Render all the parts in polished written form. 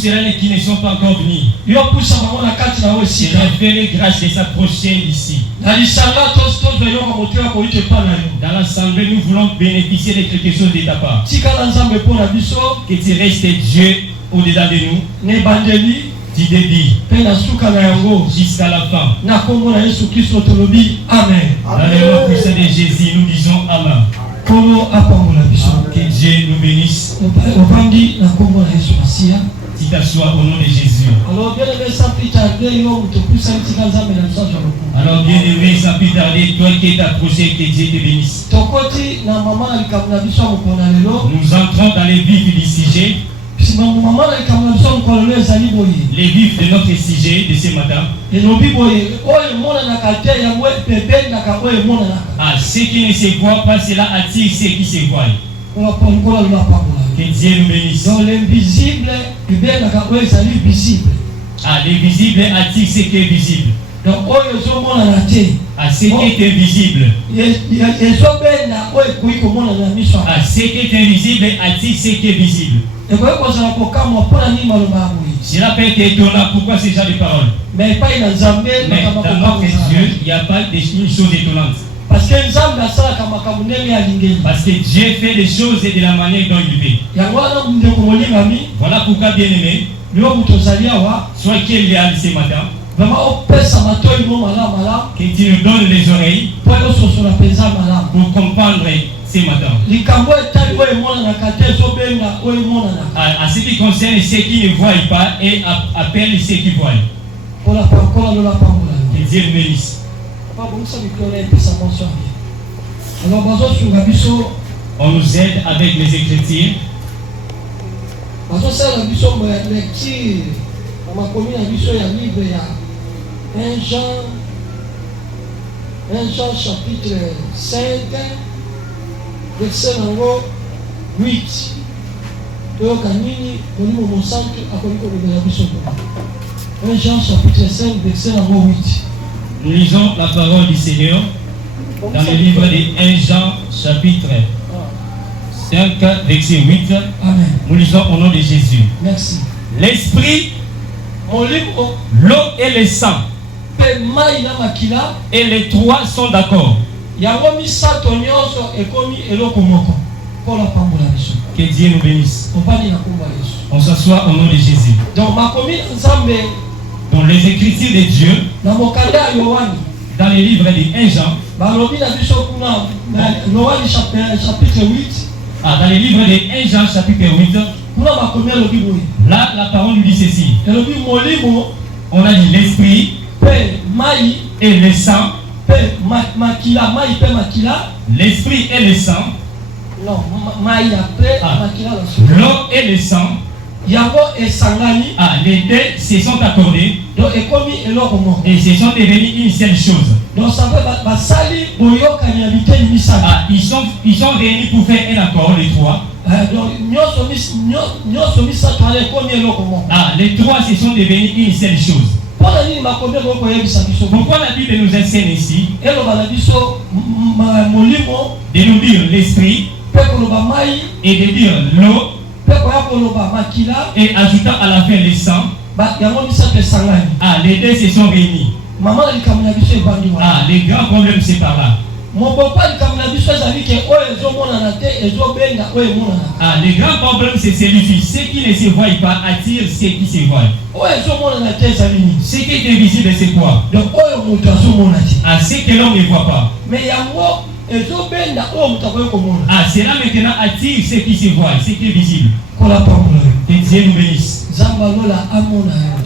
ceux-là qui ne sont pas encore venus. Je fais grâce de s'approcher d'ici. Dans l'assemblée, nous voulons bénéficier de quelque chose de ta part. Que tu restes Dieu au-dedans de nous. Du début jusqu'à la fin. Dans le nom puissant de Jésus, nous disons Amen. Que Dieu nous bénisse. Tu t'assois au nom de Jésus. Alors bien aimé, sans plus tarder, toi qui es approché, que Dieu te bénisse. Nous entrons dans les vifs du sujet. Les vifs de notre sujet de ce matin. Ceux qui ne se voient pas, cela attire ceux qui se voient. Que Dieu nous bénisse. L'invisible, les visibles attirent ce qui est visible. Donc, ce qui est invisible. Ce qui est invisible attire ce qui est visible. Cela peut être étonnant. Pourquoi ces gens de parole? Mais dans notre Dieu, il n'y a pas de chose étonnante. Parce que Dieu fait les choses de la manière dont il veut. Voilà pourquoi, bien aimé, sois qu'il est là ce matin. Que tu nous donnes les oreilles pour comprendre ce matin. À ce qui concerne ceux qui ne voient pas et appellent ceux qui voient. Que Dieu nous bénisse. On nous aide avec les Écritures. Un Jean chapitre 5, verset 8. Un Jean chapitre 5, verset 8. Nous lisons la parole du Seigneur dans le livre de 1 Jean chapitre 5, verset 8. Amen. Nous lisons au nom de Jésus. Merci. L'esprit, l'eau et le sang. Et les trois sont d'accord. Que Dieu nous bénisse. On s'assoit au nom de Jésus. Dans les Écritures de Dieu, dans le livre de 1 Jean, dans le livre de 1 Jean chapitre 8, là la parole nous dit ceci. On a dit l'esprit et le sang. L'esprit et le sang. L'eau et le sang. Les deux se sont accordés et se sont devenus une seule chose. Ils sont réunis pour faire un accord, les trois. Les trois se sont devenus une seule chose. Pourquoi la Bible nous enseigne ici de nous dire l'esprit et de dire l'eau et ajoutant à la fin le sang? Les deux se sont réunis. Les grands problèmes c'est par là. Les grands problèmes c'est celui-ci. Ceux qui ne se voient pas attirent ceux qui se voient. Ce qui est invisible c'est quoi? Ce que l'on ne voit pas. Cela maintenant attire ceux qui se voient, ce qui est visible. Que Dieu nous bénisse.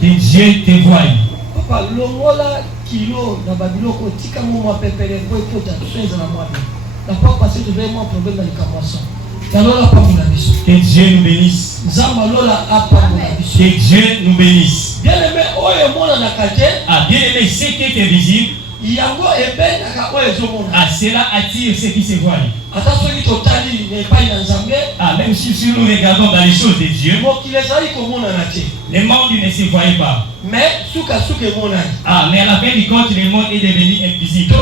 Que Dieu te voie. Que Dieu nous bénisse. Que Dieu nous bénisse. Bien aimé, ce qui est invisible, cela attire ceux qui se voient. Même si nous regardons dans les choses de Dieu, le monde ne se voyait pas. Mais à la fin du compte, le monde est devenu invisible.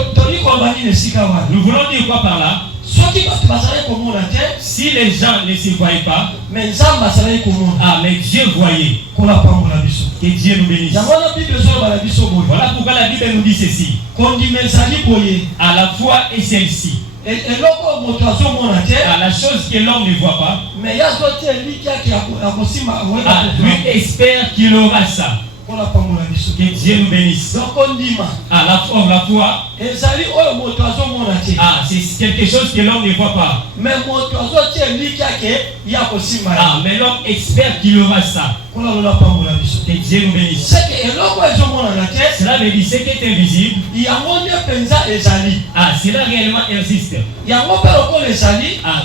Nous voulons dire quoi par là? Si les gens ne se voyaient pas, mais Dieu voyait. Que Dieu nous bénisse. Voilà pourquoi la Bible nous dit ceci. À la foi et celle-ci. À la chose que l'homme ne voit pas, lui espère qu'il aura ça. Que Dieu nous bénisse. À la foi, c'est quelque chose que l'homme ne voit pas. Mais l'homme espère qu'il aura ça. Que Dieu nous bénisse. Cela veut dire ce qui est invisible. Cela réellement existe.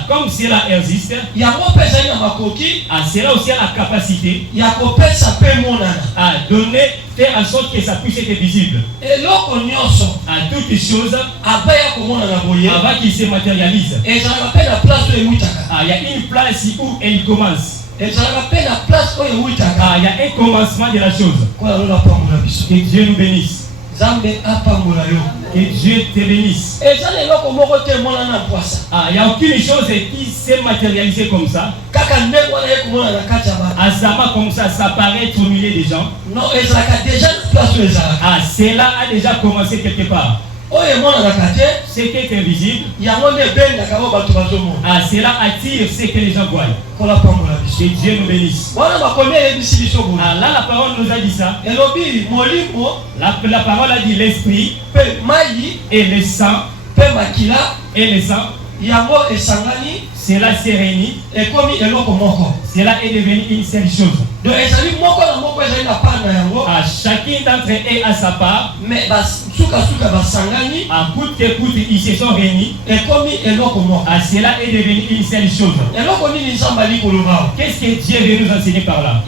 Comme cela existe, cela aussi a la capacité à donner, faire en sorte que ça puisse être visible. À toutes les choses, avant qu'il se matérialise. Il y a une place où elle commence. Il y a un commencement de la chose. Que Dieu nous bénisse. Que Dieu te bénisse. Il n'y a aucune chose qui s'est matérialisée comme ça. Azama comme ça paraît au milieu des gens. Cela a déjà commencé quelque part. Ce qui est invisible, cela attire ce que les gens voient. Que Dieu nous bénisse. Là, la parole nous a dit ça. La parole a dit l'esprit et le sang et le sang. Cela s'est réuni. Cela est devenu une seule chose. Chacun d'entre eux a sa part. Mais à coûte que coûte, ils se sont réunis. Cela est devenu une seule chose. Qu'est-ce que Dieu veut nous enseigner par là?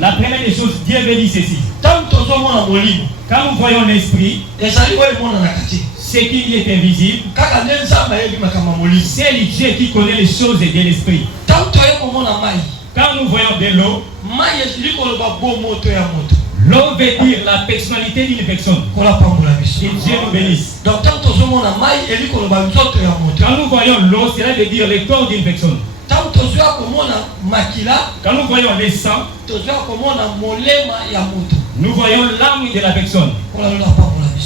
La première des choses, Dieu veut dire ceci. Quand nous voyons l'esprit, ce qui est invisible, c'est Dieu qui connaît les choses de l'esprit. Quand nous voyons de l'eau, l'eau veut dire la personnalité d'une personne. Que Dieu nous bénisse. Quand nous voyons l'eau, cela veut dire le corps d'une personne. Quand nous voyons le sang, nous voyons l'âme de la personne.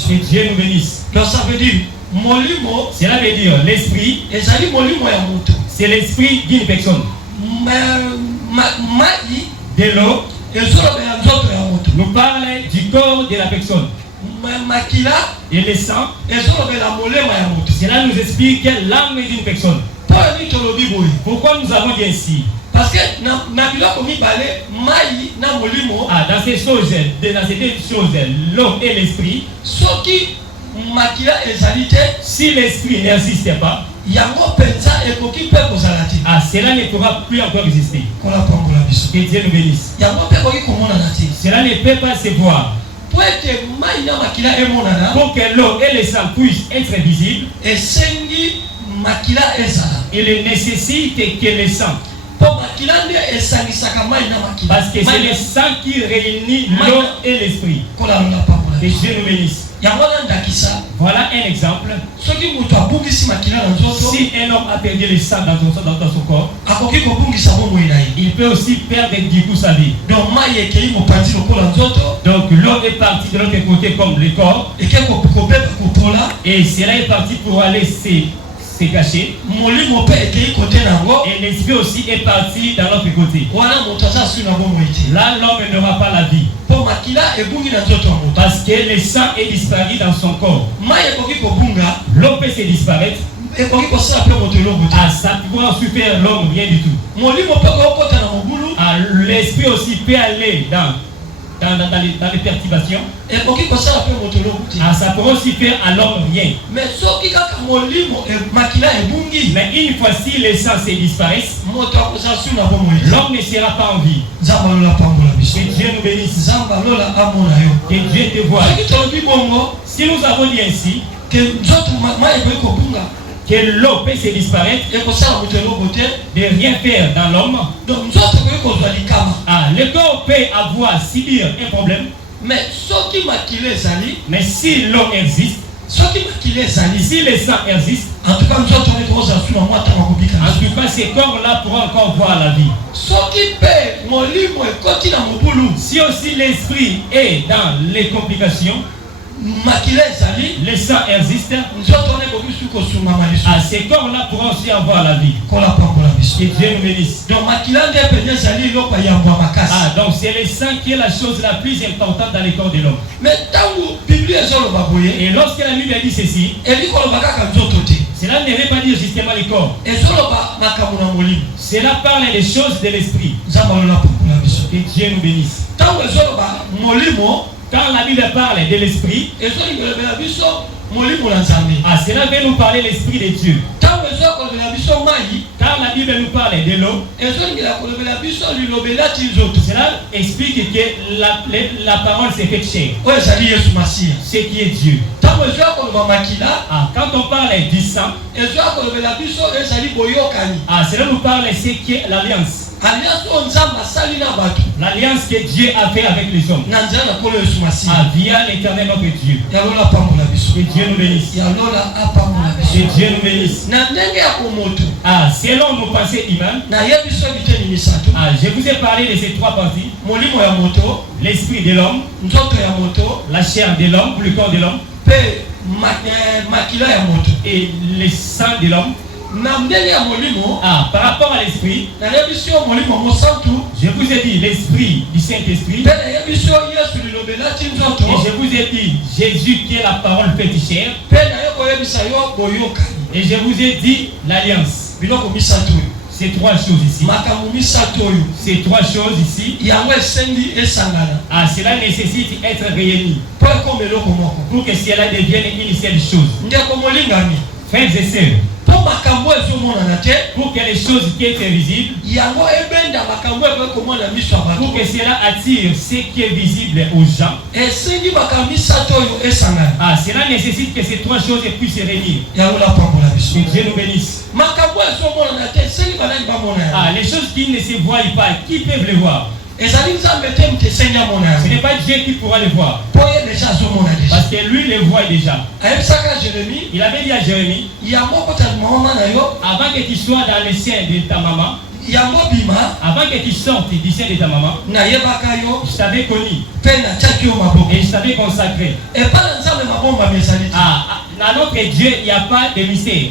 Que Dieu nous bénisse. Donc ça veut dire cela veut dire l'esprit. C'est l'esprit d'une personne. De l'eau nous parle du corps de la personne. Et le sang, cela nous explique l'âme d'une personne. Pourquoi nous avons dit ainsi? Parce que dans ces choses, l'eau et l'esprit, si l'esprit n'existe pas, cela ne pourra plus encore exister. Que Dieu nous bénisse. Cela ne peut pas se voir. Pour que l'eau et le sang puissent être visibles, il nécessite que le sang. Parce que c'est le sang qui réunit l'eau et l'esprit. Que Dieu nous bénisse. Voilà un exemple. Si un homme a perdu le sang dans son corps, il peut aussi perdre du coup sa vie. Donc l'eau est partie de l'autre côté comme le corps. Et cela est parti pour aller se cacher. Et l'esprit aussi est parti dans l'autre côté. Là, l'homme n'aura pas la vie. Parce que le sang est disparu dans son corps. L'eau peut se disparaître. Ça pourra aussi faire l'homme rien du tout. L'esprit aussi peut aller dans les perturbations. Ça pourra aussi faire à l'homme rien. Mais une fois si les sang se disparaissent, l'homme ne sera pas en vie. Que Dieu nous bénisse. Que Dieu te voie. Si nous avons dit ainsi, que l'eau peut se disparaître, de rien faire dans l'homme. Le corps peut avoir, subir un problème. Mais si l'eau existe, Si les sang existe, en tout cas, ces corps-là pourront encore voir la vie. Si aussi l'esprit est dans les complications, les sang existe, ces corps-là pourront aussi avoir la vie. Que Dieu nous bénisse. Donc c'est le sang qui est la chose la plus importante dans les corps de l'homme. Et lorsque la Bible dit ceci, cela ne veut pas dire justement les corps. Cela parle des choses de l'esprit. Que Dieu nous bénisse. Quand la Bible parle de l'esprit, cela veut nous parler de l'esprit de Dieu. Quand la Bible nous parle de l'eau, cela explique que la parole s'est faite chair. Ce qui est Dieu. Quand on parle du sang, cela nous parle de ce qui est l'alliance. L'alliance que Dieu a fait avec les hommes. Via l'éternel notre Dieu. Que Dieu nous bénisse. Que Dieu nous bénisse. Selon nos pensées humaines, je vous ai parlé de ces trois parties. L'esprit de l'homme, la chair de l'homme, le corps de l'homme, et le sang de l'homme. Par rapport à l'esprit, je vous ai dit l'esprit du Saint-Esprit. Et je vous ai dit Jésus qui est la parole faite chair. Et je vous ai dit l'alliance. Ces trois choses ici. Ces trois choses ici. Cela nécessite d'être réuni pour que cela devienne une seule chose. Frères et sœurs, pour que les choses qui étaient visibles, pour que cela attire ce qui est visible aux gens, cela nécessite que ces trois choses puissent se réunir. Que Dieu nous bénisse. Les choses qui ne se voient pas, qui peuvent les voir? Ce n'est pas Dieu qui pourra le voir. Parce que lui le voit déjà. Il avait dit à Jérémie, avant que tu sois dans le sein de ta maman, avant que tu sortes du sein de ta maman, je t'avais connu et je t'avais consacré. À notre Dieu, il n'y a pas de mystère.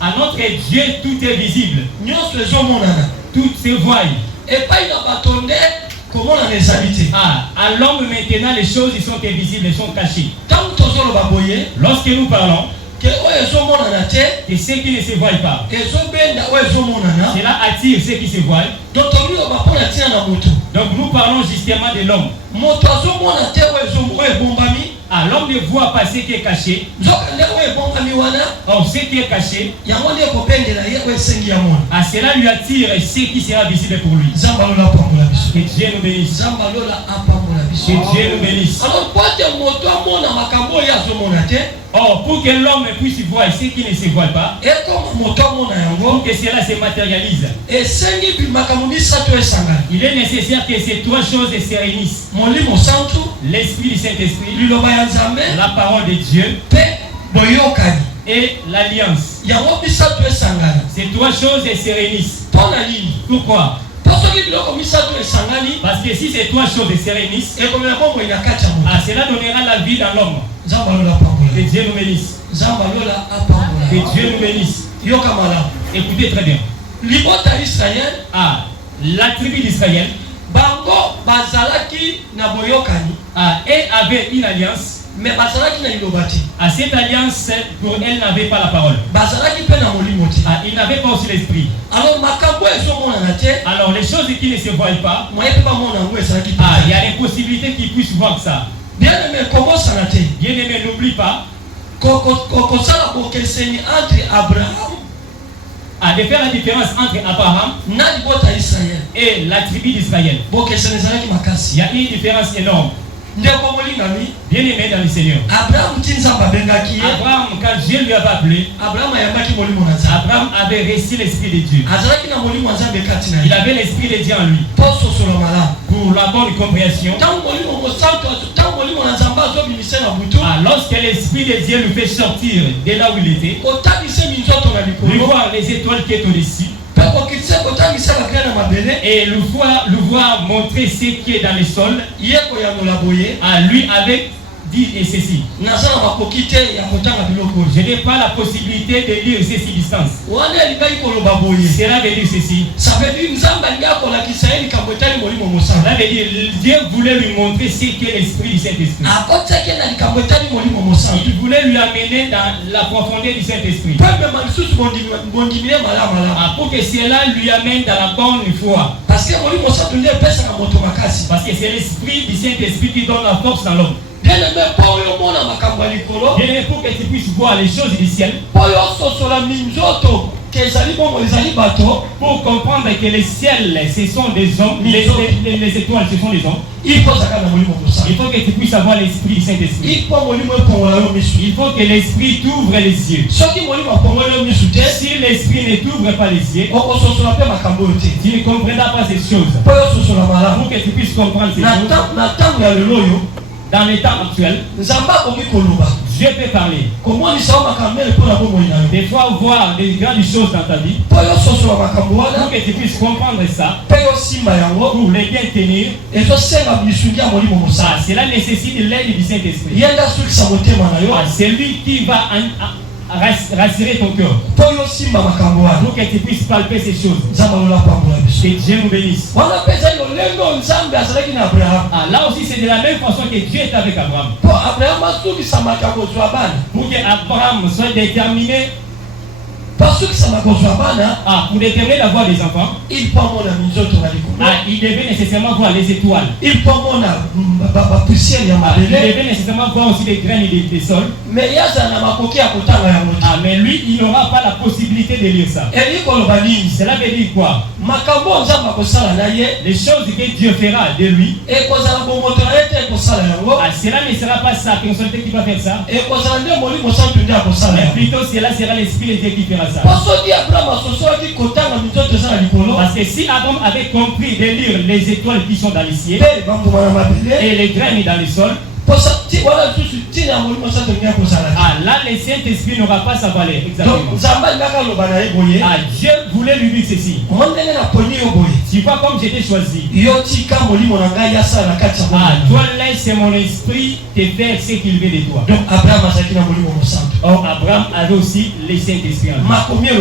À notre Dieu, tout est visible. Tout se voit. À l'homme maintenant, les choses sont invisibles, sont cachées. Lorsque nous parlons, que ceux qui ne se voient pas, cela attire ceux qui se voient. Donc nous parlons justement de l'homme. L'homme ne voit pas ce qui est caché. Or ce qui est caché, cela lui attire ce qui sera visible pour lui. Que Dieu nous bénisse. Que Dieu nous bénisse. Or, pour que l'homme puisse voir ce qui ne se voit pas, pour que cela se matérialise, il est nécessaire que ces trois choses se réunissent. L'esprit du Saint-Esprit, la parole de Dieu et l'alliance. Ces trois choses se réunissent. Pourquoi? Parce que si ces trois choses se réunissent, cela donnera la vie dans l'homme. Que Dieu nous bénisse. Que Dieu nous bénisse. Écoutez très bien. La tribu d'Israël et avait une alliance. Mais cette alliance, pour elle, n'avait pas la parole. Il n'avait pas aussi l'esprit. Alors les choses qui ne se voient pas, il y a des possibilités qu'ils puissent voir ça. Bien-aimé, n'oublie pas de faire la différence entre Abraham et la tribu d'Israël. Il y a une différence énorme. Bien-aimé dans le Seigneur, Abraham, quand Dieu lui avait appelé, Abraham avait reçu l'esprit de Dieu. Il avait l'esprit de Dieu en lui. Pour la bonne compréhension, lorsque l'Esprit de Dieu lui fait sortir de là où il était, lui voir les étoiles qui est au-dessus, et le voir montrer ce qui est dans le sol, à lui avec dit et ceci. Je n'ai pas la possibilité de lire ceci distance. Cela veut dire ceci. Cela veut dire Dieu voulait lui montrer ce qu'est l'esprit du Saint-Esprit. Il voulait lui amener dans la profondeur du Saint-Esprit. Pour que cela lui amène dans la bonne foi. Parce que c'est l'esprit du Saint-Esprit qui donne la force à l'homme. Bien aimé, pour que tu puisses voir les choses du ciel, pour comprendre que les ciels, ce sont des hommes, les étoiles, ce sont des hommes, il faut que tu puisses avoir l'esprit du Saint-Esprit. Il faut que l'esprit t'ouvre les yeux. Si l'esprit ne t'ouvre pas les yeux, tu ne comprendras pas ces choses. Pour que tu puisses comprendre ces choses, dans les temps actuels, Dieu peut parler. Des fois, voir des grandes choses dans ta vie, pour que tu puisses comprendre ça, pour les bien tenir, cela nécessite l'aide du Saint-Esprit. C'est lui qui va rassurer ton cœur, pour que tu puisses palper ces choses. Que Dieu nous bénisse. Là aussi c'est de la même façon que Dieu est avec Abraham. Pour que Abraham soit déterminé, pour déterminer d'avoir des enfants, il devait nécessairement voir les étoiles. Il devait nécessairement voir aussi les graines des sols. Mais lui, il n'aura pas la possibilité de lire ça. Cela veut dire quoi? Les choses que Dieu fera de lui, cela ne sera pas sa personnalité qui va faire ça, mais plutôt cela sera l'esprit de Dieu qui fera ça. Parce que si Abraham avait compris de lire les étoiles qui sont dans les cieux et les graines dans le sol, là le Saint-Esprit n'aura pas sa valeur. Exactement. Dieu voulait lui dire ceci. Tu vois comme j'étais choisi. Toi laisse mon esprit te faire ce qu'il veut de toi. Donc Abraham avait aussi le Saint-Esprit en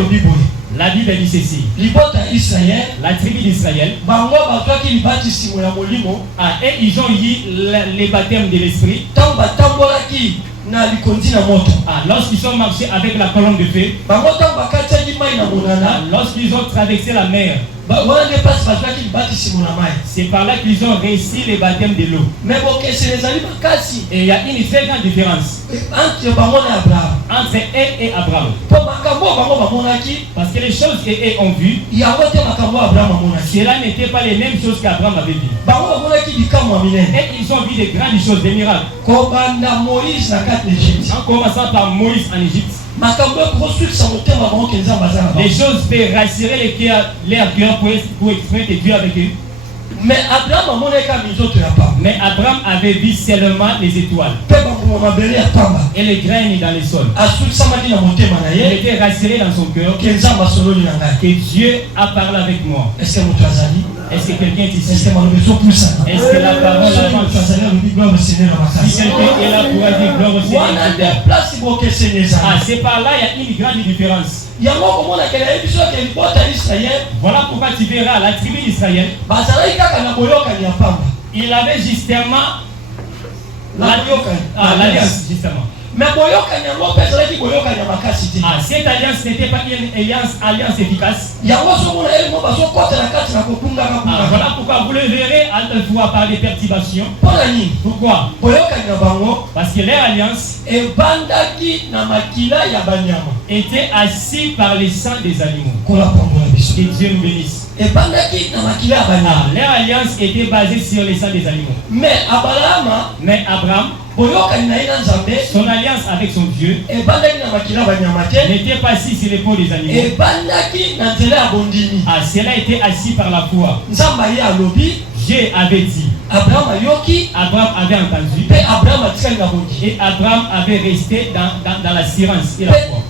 lui. La Bible dit ceci. La tribu d'Israël, et ils ont eu les baptêmes de l'esprit. Lorsqu'ils sont marchés avec la colonne de feu, lorsqu'ils ont traversé la mer, c'est par là qu'ils ont réussi les baptêmes de l'eau. Et il y a une très grande différence entre eux et Abraham. Parce que les choses qu'eux ont vues, cela n'était pas les mêmes choses qu'Abraham avait vues. Et ils ont vu des grandes choses, des miracles. En commençant par Moïse en Égypte. Les choses peuvent rassurer leur cœur pour exprimer Dieu avec eux. Mais Abraham avait vu seulement les étoiles et les graines dans les sols. Il était rassuré dans son cœur que Dieu a parlé avec moi. Est-ce que quelqu'un est ici? Est-ce que la parole avance? Si quelqu'un est là pour dire gloire au Seigneur. C'est par là il y a une grande différence. Voilà pourquoi tu verras la tribu d'Israël. Il avait justement l'alliance justement. Mais cette alliance n'était pas une alliance efficace. Voilà pourquoi vous le verrez à la fois par des perturbations. Pourquoi? Parce que leur alliance était assis par les sangs des animaux. Que Dieu nous bénisse. Leur alliance était basée sur les sangs des animaux. Mais Abraham, son alliance avec son Dieu n'était pas assis sur l'épaule des animaux. Cela était assis par la foi. Dieu avait dit. Abraham avait entendu. Et Abraham avait resté dans l'assurance et la foi.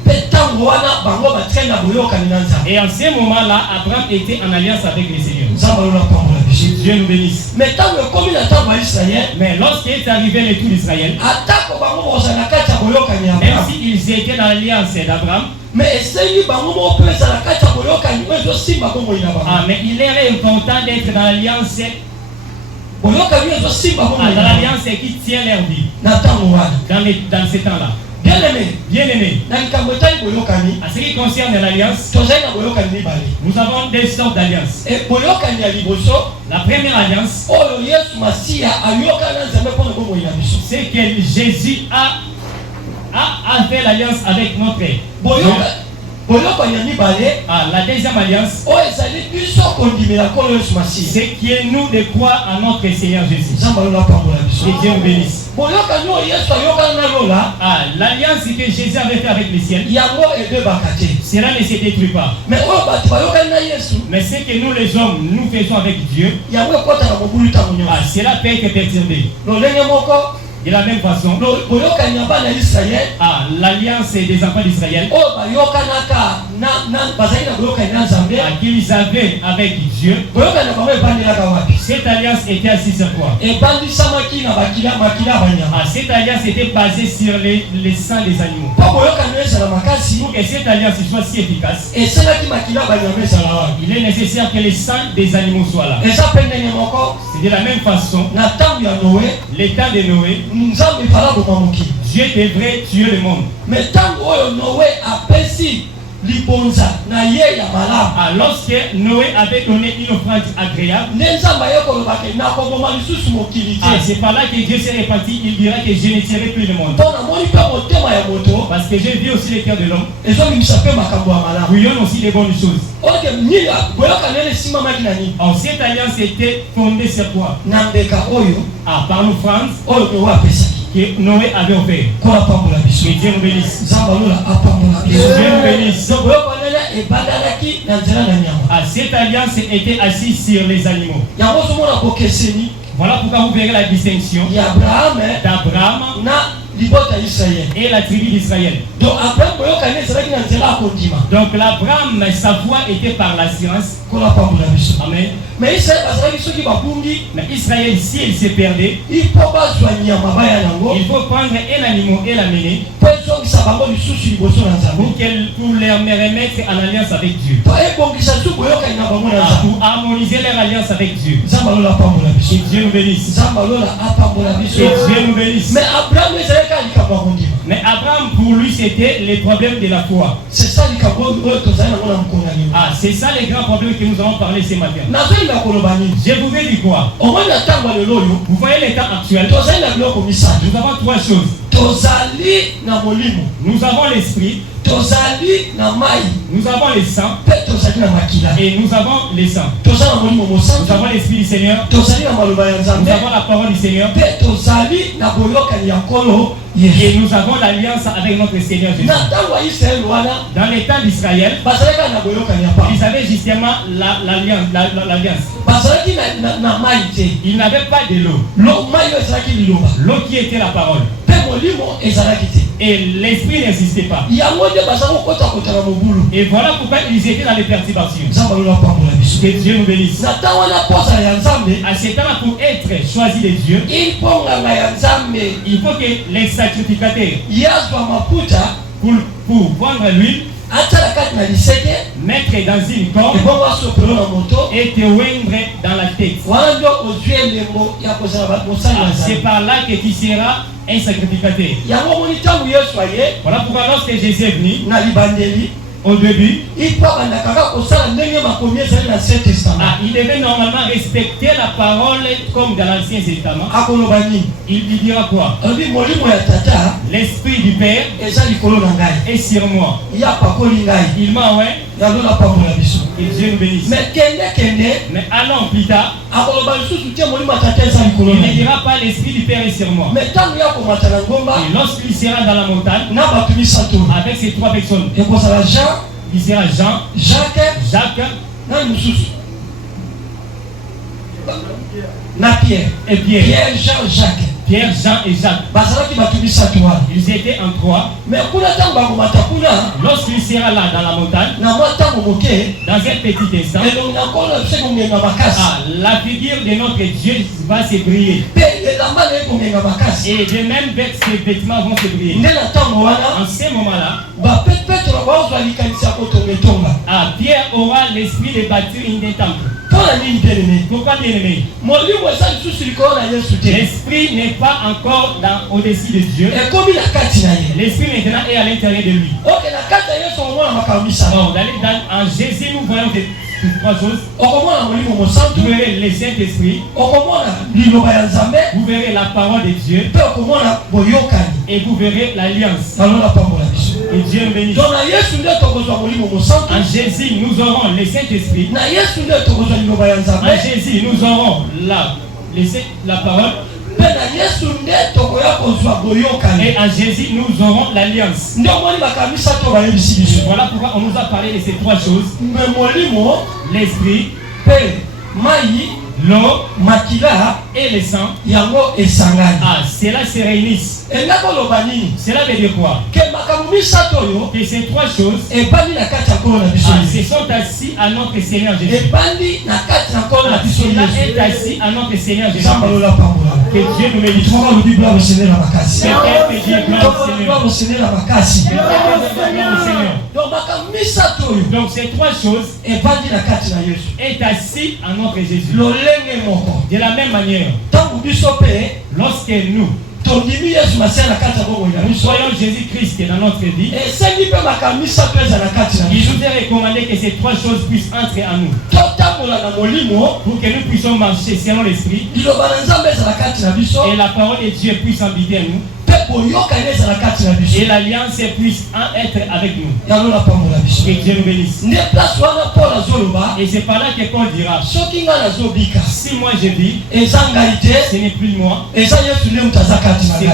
Et en ce moment-là, Abraham était en alliance avec le Seigneur. Dieu nous bénisse. Mais lorsqu'il est arrivé le tour d'Israël, même s'ils étaient dans l'alliance d'Abraham, mais il est important d'être dans l'alliance qui tient leur vie dans ces temps-là. Bien-aimé, à ce qui concerne l'alliance, nous avons deux sortes d'alliances. La première alliance, c'est que Jésus a fait l'alliance avec notre Dieu. La deuxième alliance, c'est que nous de croire en notre Seigneur Jésus. Que Dieu nous bénisse. L'alliance que Jésus avait fait avec le ciel, cela ne se détruit pas. Mais ce que nous les hommes, nous faisons avec Dieu, cela peut être perturbé. De la même façon, l'alliance des enfants d'Israël qu'ils avaient avec Dieu, cette alliance était assise sur quoi? Cette alliance était basée sur le sang des animaux. Pour que cette alliance soit si efficace, il est nécessaire que le sang des animaux soit là. C'est de la même façon, le temps de Noé, Dieu devrait tuer le monde. Mais tant que Noé a perçu lorsque Noé avait donné une offrande agréable, c'est par là que Dieu s'est réparti. Il dira que je ne tuerai plus le monde. Parce que j'ai vu aussi le cœur de l'homme. Bouillonne aussi des bonnes choses. Cette alliance était fondée sur quoi? Par l'offrande que Noé avait offert. Que Dieu nous bénisse. Dieu nous bénisse. Cette alliance était assise sur les animaux. Voilà pourquoi vous verrez la distinction d'Abraham et la tribu d'Israël. Donc l'Abraham, sa foi était par la science. Amen. Mais Israël, si il se perdait, il faut prendre un animal et l'amener pour leur remettre en alliance avec Dieu. Pour harmoniser leur alliance avec Dieu. Que Dieu nous bénisse. Que Dieu nous bénisse. Mais Abraham, pour lui, c'était les problèmes de la foi. C'est ça les grands problèmes que nous allons parler ce matin. Je vous ai dit quoi? Vous voyez les temps actuels. Nous avons trois choses. Nous avons l'esprit. Nous avons le sang. Et nous avons le sang. Nous avons l'esprit du Seigneur. Nous avons la parole du Seigneur. Et nous avons l'alliance avec notre Seigneur Jésus. Dans les temps d'Israël, ils avaient justement l'alliance. Ils n'avaient pas de l'eau. L'eau qui était la parole. Et l'esprit n'existait pas. Et voilà pourquoi ils étaient dans les perturbations. Que Dieu nous bénisse. À ce temps-là, pour être choisi de Dieu, il faut que les sacrificateurs, pour prendre l'huile, mettre dans une corde et te oindre dans la tête. C'est par là que tu seras un sacrificateur. Voilà pourquoi lorsque Jésus est venu, au début, il devait normalement respecter la parole comme dans l'Ancien Testament. Il lui dira quoi? L'esprit du Père est sur moi. Il m'a oint. Que Dieu nous bénisse. Mais allons plus tard. Il ne dira pas l'esprit du Père est sur moi. Et lorsqu'il sera dans la montagne avec ces trois personnes, il sera Jean, Jacques na Pierre. Et Pierre. Pierre, Jean, Jacques. Pierre, Jean et Jacques. Ils étaient en trois. Lorsqu'il sera là dans la montagne, dans un petit instant, la figure de notre Dieu va se briller. Et de même, ces vêtements vont se briller. En ce moment-là, Pierre aura l'esprit de bâtir une temple. Pourquoi bien aimé? L'esprit n'est pas encore au-dessus de Dieu. L'esprit maintenant est à l'intérieur de lui. En Jésus, nous voyons trois choses. Vous verrez le Saint-Esprit. Vous verrez la parole de Dieu. Et vous verrez l'alliance. Et Dieu nous bénisse. En Jésus, nous aurons le Saint-Esprit. En Jésus, nous aurons la parole. Et en Jésus, nous aurons l'alliance. Voilà pourquoi on nous a parlé de ces trois choses. L'esprit, l'eau, et le sang. Cela se réunissent. Cela veut dire quoi? Que ces trois choses se sont assis à notre Seigneur Jésus. Cela est assis à notre Seigneur Jésus. Que Dieu nous bénisse. Donc ces trois choses est assis à notre Jésus. De la même manière, lorsque nous soyons Jésus-Christ dans notre vie, il nous est recommandé que ces trois choses puissent entrer en nous. Pour que nous puissions marcher selon l'esprit. Et la parole de Dieu puisse habiter en nous. Et l'alliance puisse être avec nous. Que Dieu nous bénisse. Et c'est par là que Paul dira: si moi je vis, ce n'est plus moi, c'est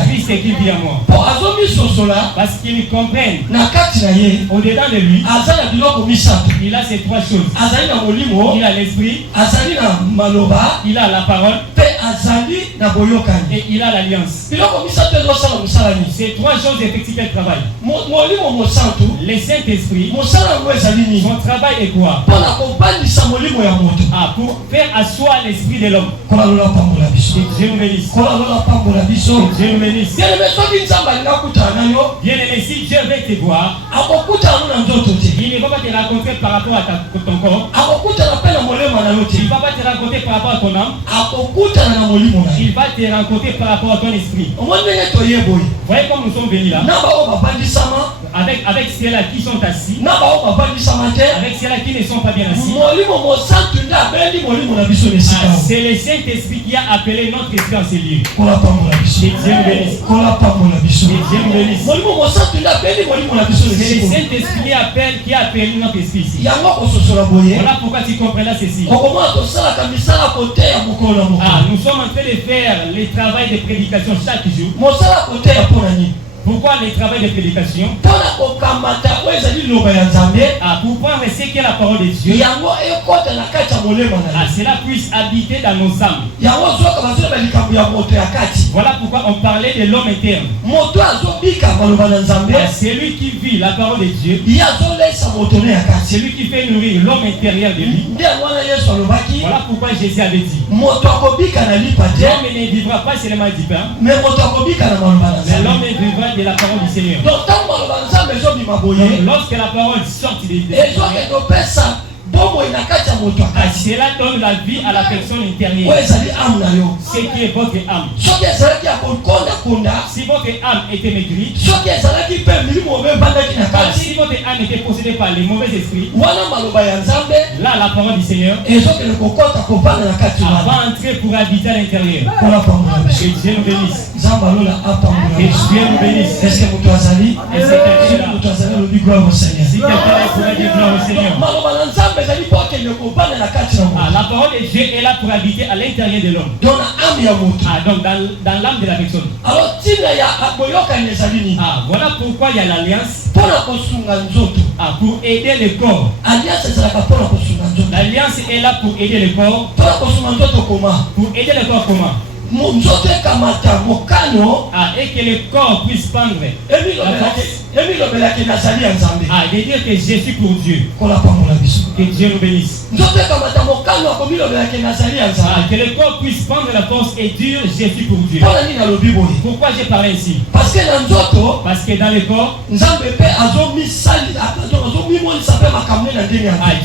Christ qui vit en moi. Parce qu'ils comprennent au-dedans de lui, il a ces trois choses. Il a l'esprit, il a la parole, et il a l'alliance. Ces trois choses effectuent le travail. Le Saint-Esprit, son travail est quoi? Pour faire asseoir l'esprit de l'homme. Dieu nous bénisse. Dieu nous bénisse. Bien aimé, si Dieu veut te voir, il ne va pas te rencontrer par rapport à ton corps. Il ne va pas te rencontrer par rapport à ton âme. Il va te rencontrer par rapport à ton esprit. Voyez comme nous sommes venus là. Avec ceux-là qui sont assis. Avec ceux-là qui ne sont pas bien assis. C'est le Saint-Esprit qui a appelé notre esprit en ces lieux. Et Dieu nous bénisse. Et Dieu nous bénisse. C'est le Saint-Esprit qui a appelé notre esprit ici. Voilà pourquoi tu comprends ceci. Nous sommes en train de faire le travail de prédication chaque jour. Pourquoi le travail de prédication? Pour prendre ce qu'est la parole de Dieu. Cela puisse habiter dans nos âmes. Voilà pourquoi on parlait de l'homme interne. C'est lui qui vit la parole de Dieu. C'est lui qui fait nourrir l'homme intérieur de lui. Voilà pourquoi Jésus avait dit: l'homme ne vivra pas seulement du pain, mais l'homme vivra de la parole du Seigneur. Lorsque la parole sort des cela donne la vie à la personne intérieure. Ce qui est votre âme. Si votre âme était maigrie, si votre âme était possédée par les mauvais esprits, là la parole du Seigneur va entrer pour habiter à l'intérieur. Que Dieu nous bénisse. Que Dieu nous bénisse. Est-ce que quelqu'un est là? Si quelqu'un est pour dire gloire au Seigneur. la parole de Dieu est là pour habiter à l'intérieur de l'homme. Donc dans l'âme de la personne. Voilà pourquoi il y a l'alliance. Pour aider le corps. L'alliance est là pour aider le corps. Pour aider le corps comment? Et que le corps puisse prendre la force. De dire que je suis pour Dieu. Que Dieu nous bénisse. Que le corps puisse prendre la force et dire je suis pour Dieu. Pourquoi j'ai parlé ici? Parce que dans le corps,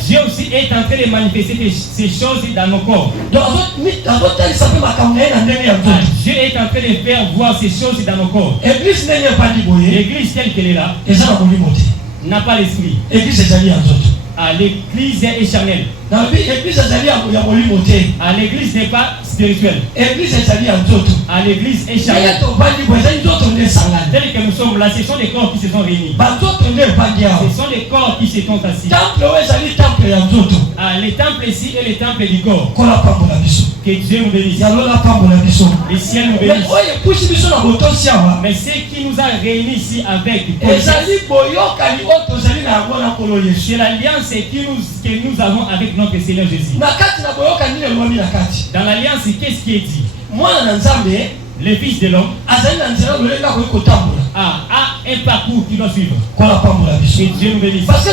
Dieu aussi est en train de manifester ces choses dans nos corps. Dieu est en train de faire voir ces choses dans nos corps. L'église telle qu'elle est là n'a pas l'esprit. L'église est charnelle. L'église n'est pas spirituelle. L'église est charnelle. Tel que nous sommes là, ce sont des corps qui se sont réunis. Ce sont des corps qui se sont assis. Les temples ici et les temples du corps. Que Dieu nous bénisse. Les ciels nous bénissent. Mais ce qui nous a réunis ici avec, c'est l'alliance que nous avons avec notre Seigneur Jésus. Dans l'alliance, qu'est-ce qui est dit? Le Fils de l'homme a un parcours qui doit suivre. Que Dieu nous bénisse. Parce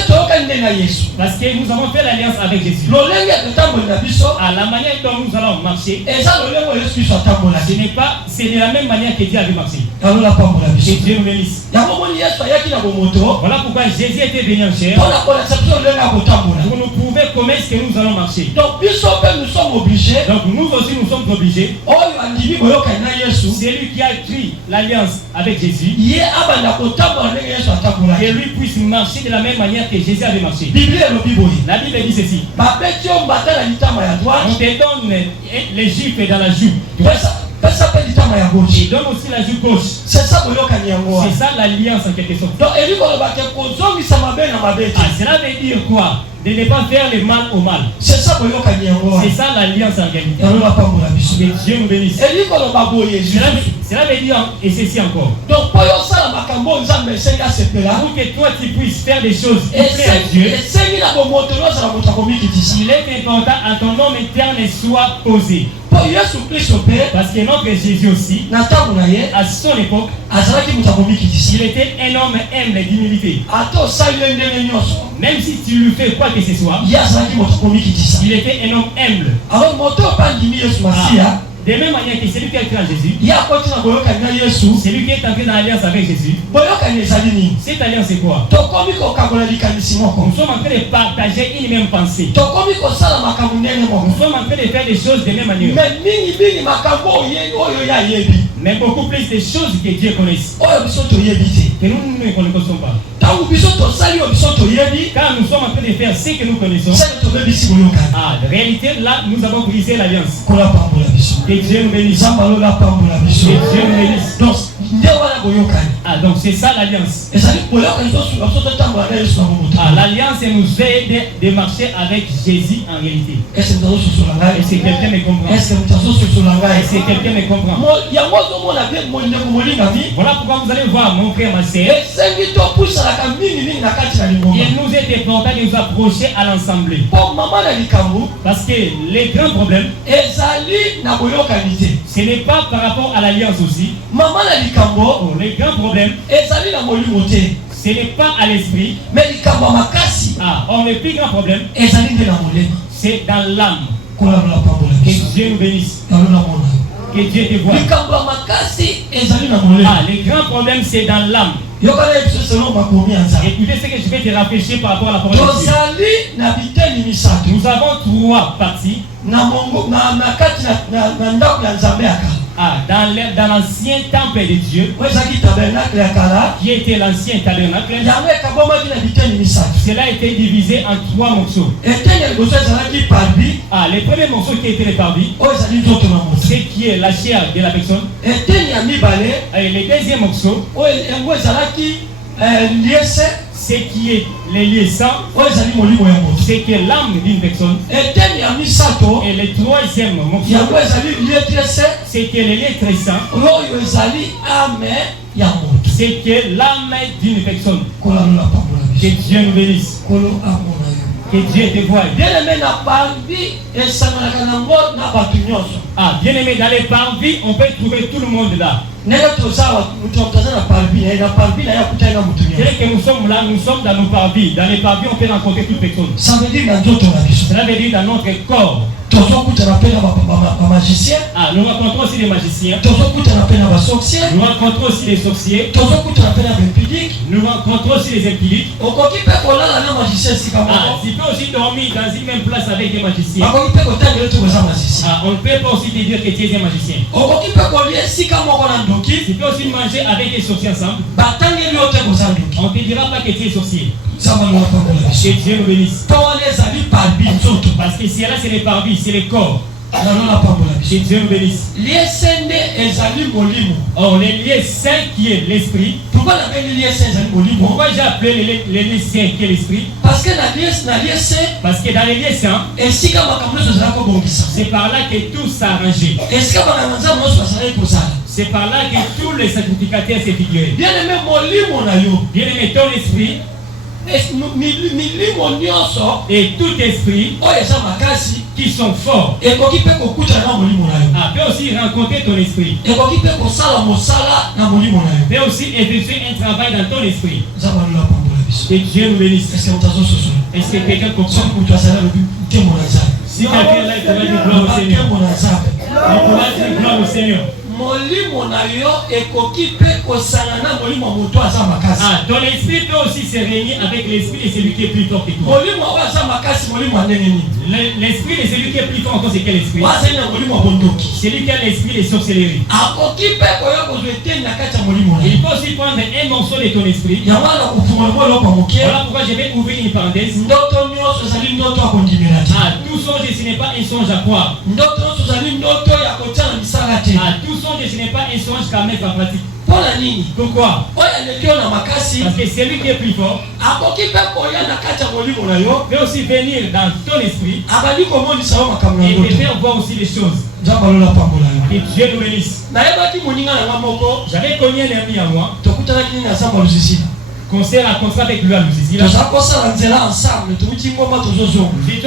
que nous avons fait l'alliance avec Jésus. La manière dont nous allons marcher, c'est de la même manière que Dieu avait marché. Que Dieu nous bénisse. Voilà pourquoi Jésus était venu en chair pour nous prouver comment est-ce que nous allons marcher. Donc nous aussi nous sommes obligés. C'est lui qui a écrit l'alliance avec Jésus. Que lui puisse marcher de la même manière que Jésus avait marché. La Bible dit ceci. On te donne les juifs dans la joue. Il donne aussi la joue gauche. C'est ça l'alliance en quelque sorte. Cela veut dire quoi? De ne pas faire le mal au mal. C'est ça l'alliance en réalité. Que Dieu nous bénisse. Cela veut dire, et ceci encore. Donc, pour que toi tu puisses faire des choses qui plaisent à Dieu, il est important à ton nom interne soit posé. Parce que notre Jésus aussi, à son époque, il était un homme humble d'humilité. Même si tu lui fais quoi que ce soit, il était un homme humble. De même manière que celui qui a été en Jésus, celui qui est entré dans l'alliance avec Jésus, cette alliance c'est quoi? Nous sommes en train de partager une même pensée. Nous sommes en train de faire des choses de même manière. Mais beaucoup plus de choses que Dieu connaît. Que nous ne connaissons pas. Car nous sommes en train de faire ce que nous connaissons. En réalité, là, nous avons brisé l'alliance. Que Dieu nous bénisse. Que Dieu nous bénisse. Donc c'est ça l'alliance. L'alliance nous aide de marcher avec Jésus en réalité. Est-ce que quelqu'un me comprend? Est-ce que quelqu'un me comprend? Voilà pourquoi vous allez voir mon frère, ma sœur. Il nous est important de nous approcher à l'ensemble. Parce que les grands problèmes, ce n'est pas par rapport à l'alliance aussi. Les grands problèmes, ce n'est pas à l'esprit. Mais le plus grand problème, c'est dans l'âme. Que Dieu nous bénisse. Que Dieu te voie. Les grands problèmes, c'est dans l'âme. Écoutez ce que je vais te rafraîchir par rapport à la parole de Dieu. Nous avons trois parties. Dans l'ancien temple de Dieu, qui était l'ancien tabernacle, cela a été divisé en trois morceaux. Le premier morceau qui était le parvis, c'est qui est la chair de la personne. Et le deuxième morceau, Ce qui est les lieux saints, c'est que l'âme d'une personne. Et le troisième morceau, c'est que les lieux très saints, c'est que l'âme d'une personne. Que Dieu nous bénisse. Que Dieu te voie. Ah, bien aimé, dans les parvis, on peut trouver tout le monde là. C'est que nous sommes là, nous sommes dans nos parvis. Dans les parvis, on peut rencontrer toute personne. Cela veut dire dans notre corps. Ah, nous rencontrons aussi des magiciens. Nous rencontrons aussi des sorciers. Nous rencontrons aussi des impudiques. Ah, tu peux aussi dormir dans une même place avec des magiciens. Ah, on ne peut pas aussi te dire que tu es un magicien. Tu peux aussi manger avec des sorciers ensemble. On ne te dira pas que tu es sorcier. Que Dieu nous bénisse. Parce que cela, c'est les parvis, c'est les corps. Que Dieu nous bénisse. Or, les lieux saints qui est l'esprit. Pourquoi j'ai appelé les lieux saints qui est l'esprit? Parce que dans les lieux saints, c'est par là que tout s'arrange. C'est par là que tous les sacrificateurs s'est figuré. Bien aimé, ton esprit. Et tout esprit qui sont forts peut aussi rencontrer ton esprit. Peut aussi effectuer un travail dans ton esprit. Que Dieu nous bénisse. Est-ce que quelqu'un comprend? Si quelqu'un là, il pourrait dire gloire au Seigneur. Il pourrait dire gloire au Seigneur. Ah, ton esprit peut aussi se réunir avec l'esprit de celui qui est plus fort que toi. L'esprit de celui qui est plus fort encore, c'est quel esprit? Celui qui a l'esprit de sorcellerie. Il peut aussi prendre un morceau de ton esprit. Voilà pourquoi je vais ouvrir une parenthèse. Ah, tout songe, ce n'est pas un songe à croire. Ah, tout songe, ce n'est pas un songe qu'à mettre en pratique. Pourquoi? Parce que celui qui est plus fort peut aussi venir dans ton esprit et te faire voir aussi les choses. Et Dieu nous bénisse. J'avais connu un ami à moi. Concert à contrat avec lui à Louzizi. Nous étions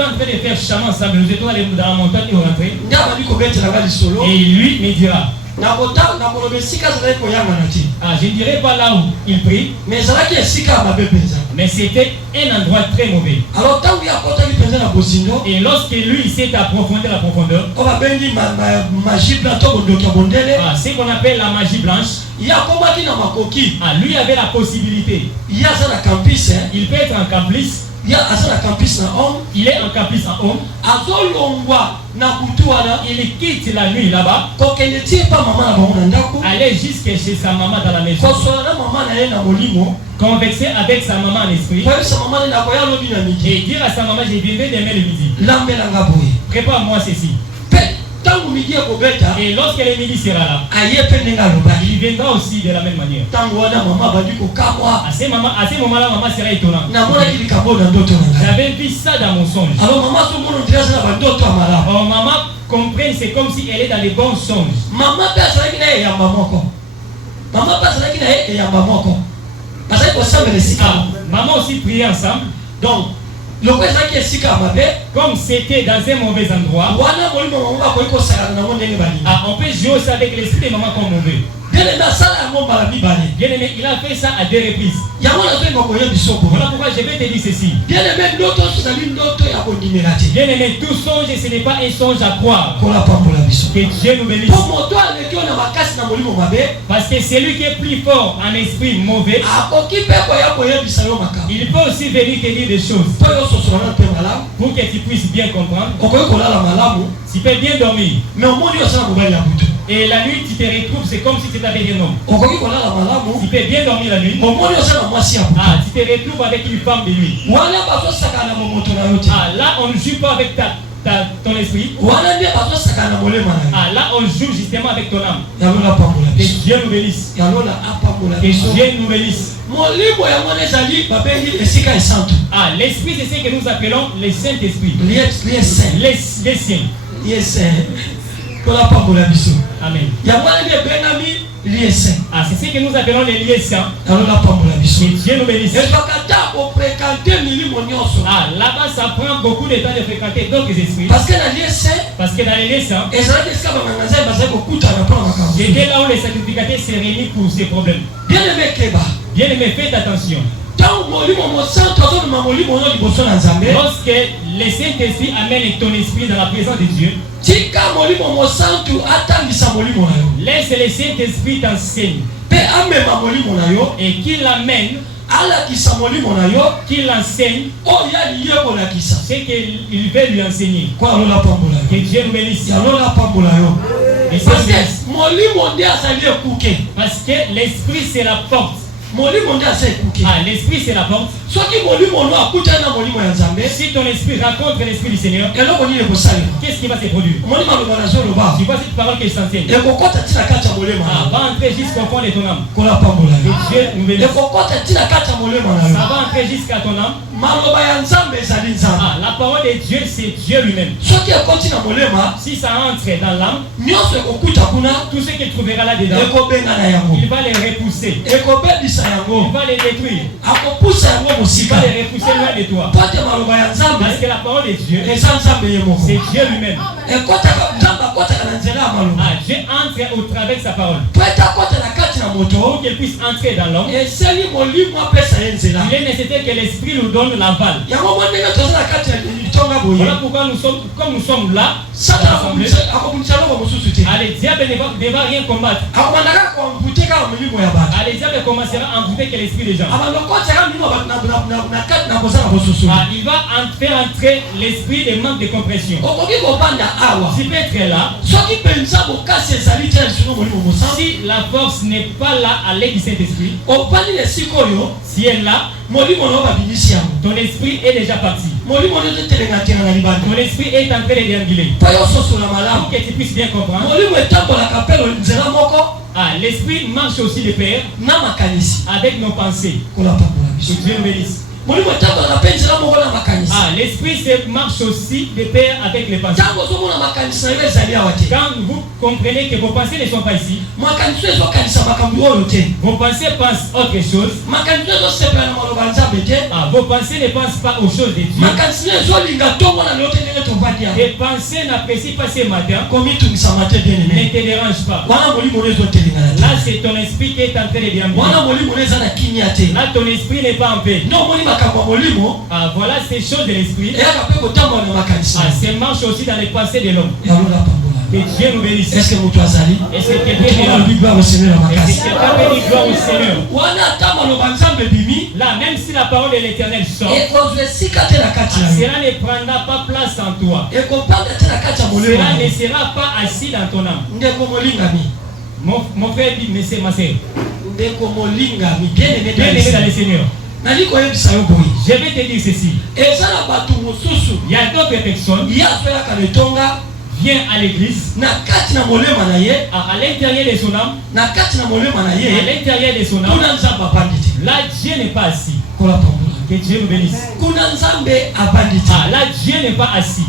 en train de faire chaman ensemble. Nous étions allés dans la montagne et on rentrait. Et lui me dira. Ah, je ne dirais pas là où il prie. Mais c'était un endroit très mauvais. Et lorsque lui s'est approfondi la profondeur, c'est qu'on appelle la magie blanche. Ah, lui avait la possibilité. Il peut être en caprice. Il est en caprice en homme. Il quitte la nuit là-bas. Aller jusqu'à chez sa maman dans la maison. Converser avec sa maman en esprit. Et dire à sa maman, je viendrai demain le midi. Prépare-moi ceci. Et lorsque le midi sera là, il viendra aussi de la même manière. À ce moment-là, maman sera étonnante. J'avais vu ça dans mon songe. Alors maman comprend, c'est comme si elle est dans les bons songes. Maman aussi priait ensemble. Donc, comme c'était dans un mauvais endroit, on peut jouer aussi avec l'esprit de maman comme mauvais. Bien aimé, il a fait ça à 2 reprises. Voilà pourquoi je vais te dire ceci. Bien aimé, tout songe, ce n'est pas un songe à croire. Que Dieu nous bénisse. Parce que celui qui est plus fort en esprit mauvais, il peut aussi venir te dire des choses pour que tu puisses bien comprendre. Tu peux bien dormir. Et la nuit, tu te retrouves, c'est comme si tu étais avec un homme. Tu peux bien dormir la nuit. Ah, tu te retrouves avec une femme de nuit. Ah, là, on ne joue pas avec ta ton esprit. Ah, là, on joue justement avec ton âme. Que Dieu nous bénisse. Que Dieu nous bénisse. Ah, l'esprit, c'est ce que nous appelons le Saint-Esprit. Les siens. Amen. Ah, c'est ce que nous appelons les liens saints. Que Dieu nous bénisse. Ah, là-bas, ça prend beaucoup de temps de fréquenter d'autres esprits. Parce que dans les liens saints, c'était là où les sacrificateurs se réunissent pour ces problèmes. Bien aimé, faites attention. Lorsque le Saint-Esprit amène ton esprit dans la présence de Dieu, laisse le Saint-Esprit t'enseigne et qu'il l'amène, qu'il enseigne ce qu'il veut lui enseigner. Que Dieu nous bénisse. Parce que l'esprit c'est la porte. Ah, l'esprit c'est la porte. Si ton esprit raconte l'esprit du Seigneur, qu'est-ce qui va se produire? Tu vois cette parole que je t'enseigne. Ah, va entrer jusqu'au fond de ton âme. Que Dieu nous bénisse. Ça va entrer jusqu'à ton âme. Ah, la parole de Dieu c'est Dieu lui-même. Si ça entre dans l'âme, tout ce qu'il trouvera là-dedans, il va les repousser. Il va les détruire. Il va les repousser loin de toi. Parce que la parole de Dieu, c'est Dieu lui-même. Ah, Dieu entre au travers de sa parole. Pour qu'il puisse entrer dans l'homme, il est nécessaire que l'esprit nous donne l'aval. Voilà pourquoi nous sommes, comme nous sommes là, allez, diable ne va rien combattre. Allez, diable commencera à envoûter que l'esprit des gens. Ah, il va faire entrer l'esprit des manques de compression. Tu peux être là. Si la force n'est pas là à l'aide du Saint-Esprit, si elle est là, ton esprit est déjà parti. Ton esprit est en train de déambuler. Pour que tu puisses bien comprendre. Ah, l'esprit marche aussi de pair avec nos pensées. Que Dieu nous bénisse. Ah, l'esprit marche aussi de pair avec les pensées. Quand vous comprenez que vos pensées ne sont pas ici, vos pensées pensent autre chose. Ah, vos pensées ne pensent pas aux choses de Dieu. Tes pensées n'apprécient pas ces matins. Ne te dérange pas. Là, c'est ton esprit qui est en train de déambuler. Là, ton esprit n'est pas en paix. Ah, voilà ces choses de l'esprit. Ah, c'est marche aussi dans les pensées de l'homme. Que Dieu nous bénisse. Est-ce que quelqu'un peut dire gloire au Seigneur? Là, même si la parole de l'Éternel sort, cela ne prendra pas place en toi. Cela ne sera pas assis dans ton âme. Mon frère dit, mais c'est ma sœur. Bien aimé dans le Seigneur. Je vais te dire ceci. Il y a d'autres personnes qui viennent à l'église, à l'intérieur de son âme, à l'intérieur de son âme, là Dieu n'est pas assis. Que Dieu nous bénisse. Ah, là Dieu n'est pas assis.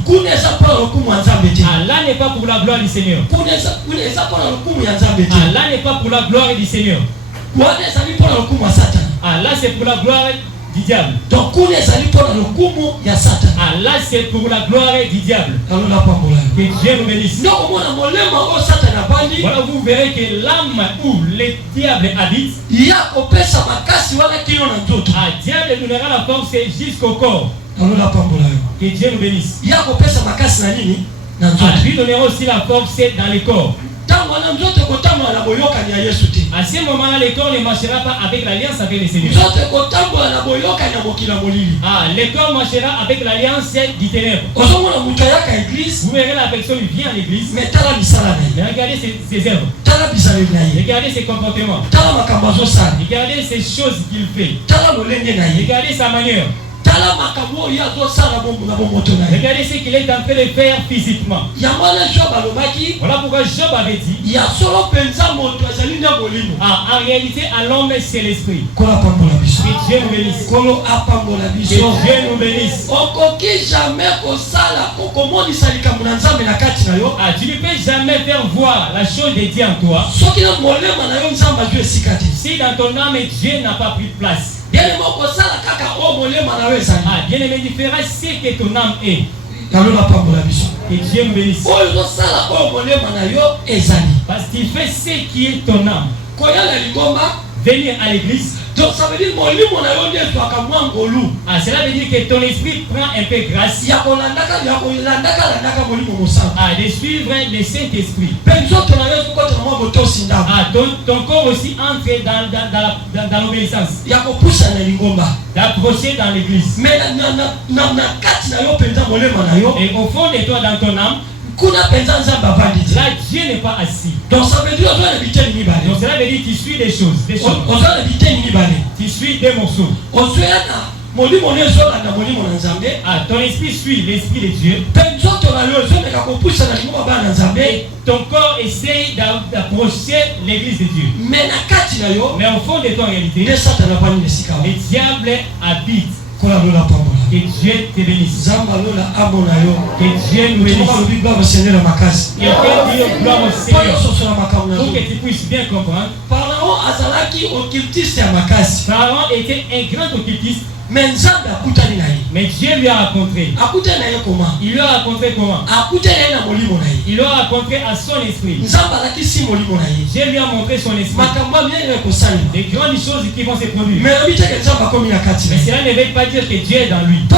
Ah, là n'est pas pour la gloire du Seigneur. Ah, là n'est pas pour la gloire du Seigneur. Ah, là c'est pour la gloire du diable. Donc, ah, là c'est pour la gloire du diable. Que Dieu nous bénisse. Voilà, vous verrez que l'âme où le diable habite, ah, diable donnera la force jusqu'au corps. Que Dieu nous bénisse. Ah, lui donnera aussi la force dans le corps. À ce moment-là, le corps ne marchera pas avec l'alliance avec le Seigneur. Ah, le corps marchera avec l'alliance du ténèbre. Vous verrez la personne vient à l'église. Mais regardez ses œuvres. Regardez ses comportements. Regardez ces choses qu'il fait. Regardez sa manière. Regardez ce qu'il est en train de faire physiquement. Voilà pourquoi Job avait dit, en réalité, à l'homme, c'est l'esprit. Que Dieu nous bénisse. Que Dieu nous bénisse. Tu ne peux jamais faire voir la chose de Dieu en toi si dans ton âme Dieu n'a pas pris de place. Bien aimé, il fera ce que ton âme est. Que Dieu nous bénisse. Parce qu'il fait ce qui est ton âme. Venir à l'église. Donc ça veut dire cela veut dire que ton esprit prend un peu grâce de suivre le Saint-Esprit. Ton corps aussi entre dans l'obéissance, d'approcher dans l'église. Et au fond de toi, dans ton âme, là, Dieu n'est pas assis. Donc ça veut dire cela veut dire tu suis des choses. Tu suis des morceaux. Ton esprit suit l'esprit de Dieu. Et ton corps essaye d'approcher l'église de Dieu. Mais au fond de toi, en réalité, le diable habite. Que Dieu te bénisse. Que Dieu nous bénisse. Et que Dieu gloire au Seigneur. Pour que tu puisses bien comprendre. Pharaon était un grand occultiste. Mais Dieu lui a rencontré. Il lui a rencontré comment? Il lui a rencontré à son esprit. Dieu lui a montré son esprit. Des grandes choses qui vont se produire. Mais cela ne veut pas dire que Dieu est dans lui. Pour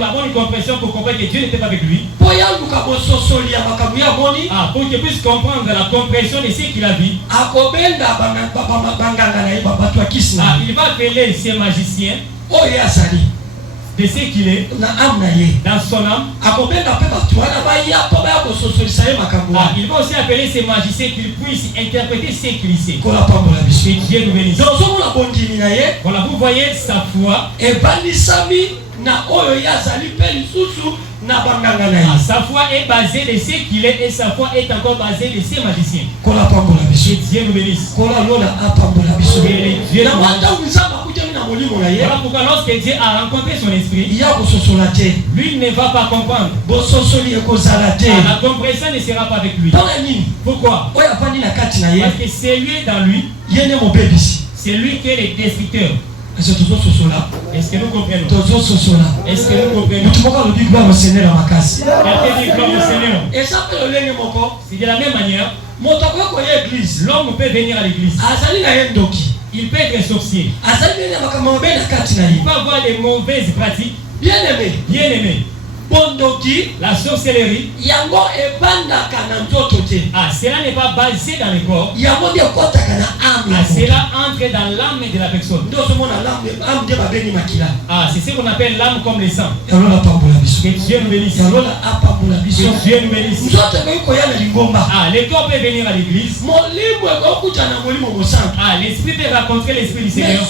la bonne compréhension, pour comprendre que Dieu n'était pas avec lui. Pour qu'il puisse comprendre la compréhension de ce qu'il a vu. Il va appeler ses magiciens de ce qu'il est dans son âme. Il va aussi appeler ces magiciens qu'ils puissent interpréter ce qu'il sait. Que Dieu nous bénisse. Voilà, vous voyez sa foi. Sa foi est basée de ce qu'il est et sa foi est encore basée de ses magiciens. Que Dieu nous bénisse. Voilà pourquoi lorsque Dieu a rencontré son esprit, lui ne va pas comprendre. La compréhension ne sera pas avec lui. Pourquoi? Parce que c'est lui dans lui. C'est lui qui est le destructeur. Est-ce que nous comprenons? Est-ce que nous comprenons? Quelqu'un dit gloire au Seigneur. C'est de la même manière. L'homme peut venir à l'église. Il peut être sorcier. Il peut avoir des mauvaises pratiques. Bien aimé. La sorcellerie, cela n'est pas basé dans le corps. Cela entre dans l'âme de la personne. C'est ce qu'on appelle l'âme comme le sang. Que Dieu nous bénisse. Que Dieu nous bénisse. Le corps peut venir à l'église. L'esprit peut rencontrer l'esprit du Seigneur.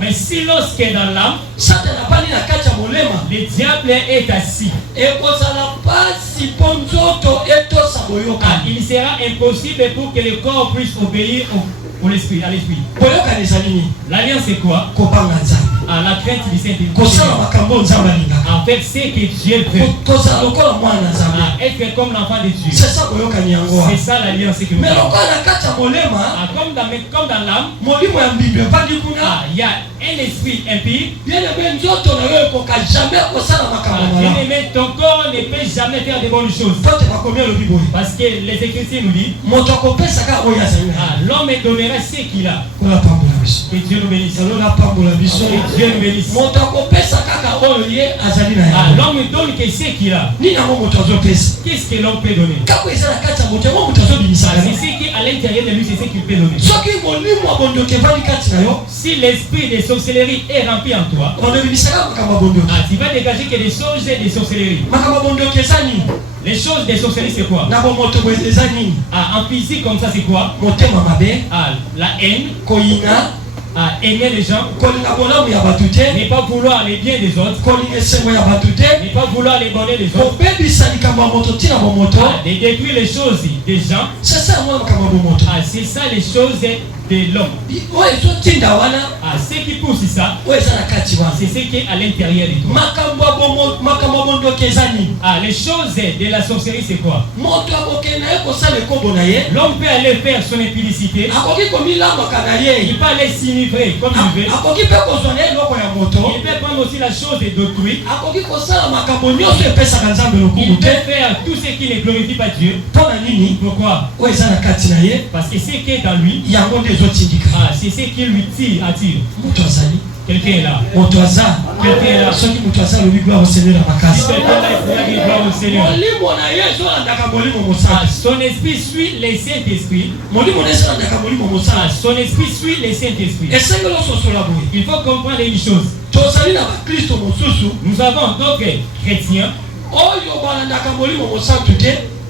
Mais si lorsque dans l'âme, le diable est assis, il sera impossible pour que le corps puisse obéir à l'esprit. L'alliance c'est quoi? La crainte du Saint-Esprit. En fait, c'est que Dieu veut. Être comme l'enfant de Dieu. C'est ça l'alliance que nous avons. Comme dans l'âme, il y a un esprit impie. Bien aimé, ton corps ne peut jamais faire de bonnes choses. Parce que les Écritures nous disent l'homme donnera ce qu'il a. Que Dieu nous bénisse. Que Dieu nous bénisse. L'homme donne que ce qu'il a. Qu'est-ce que l'homme peut donner? C'est ce qui est à l'intérieur de lui, c'est ce qu'il peut donner. Si l'esprit de sorcellerie est rempli en toi, tu vas dégager que des choses de sorcellerie. Les choses de sorcellerie c'est quoi? En physique comme ça c'est quoi? La haine, à aimer les gens, ne pas vouloir les biens des autres, ne pas vouloir les bonheurs des autres, de détruire les choses des gens. C'est ça les choses de l'homme. Ce qui pousse ça, c'est ce qui est à l'intérieur de toi. Les choses de la sorcellerie, c'est quoi? L'homme peut aller faire son impudicité, il peut aller s'enivrer comme il veut, il peut prendre aussi la chose d'autrui, il peut faire tout ce qui ne glorifie pas Dieu. Pourquoi? Parce que ce qui est en lui, c'est ce qui lui attire. Quelqu'un est là. Quelqu'un est là. Si quelqu'un là, il faut dire gloire au Seigneur. Son esprit suit les Saint-Esprit. Son esprit suit les Saint-Esprit. Il faut comprendre une chose. Nous avons donc chrétiens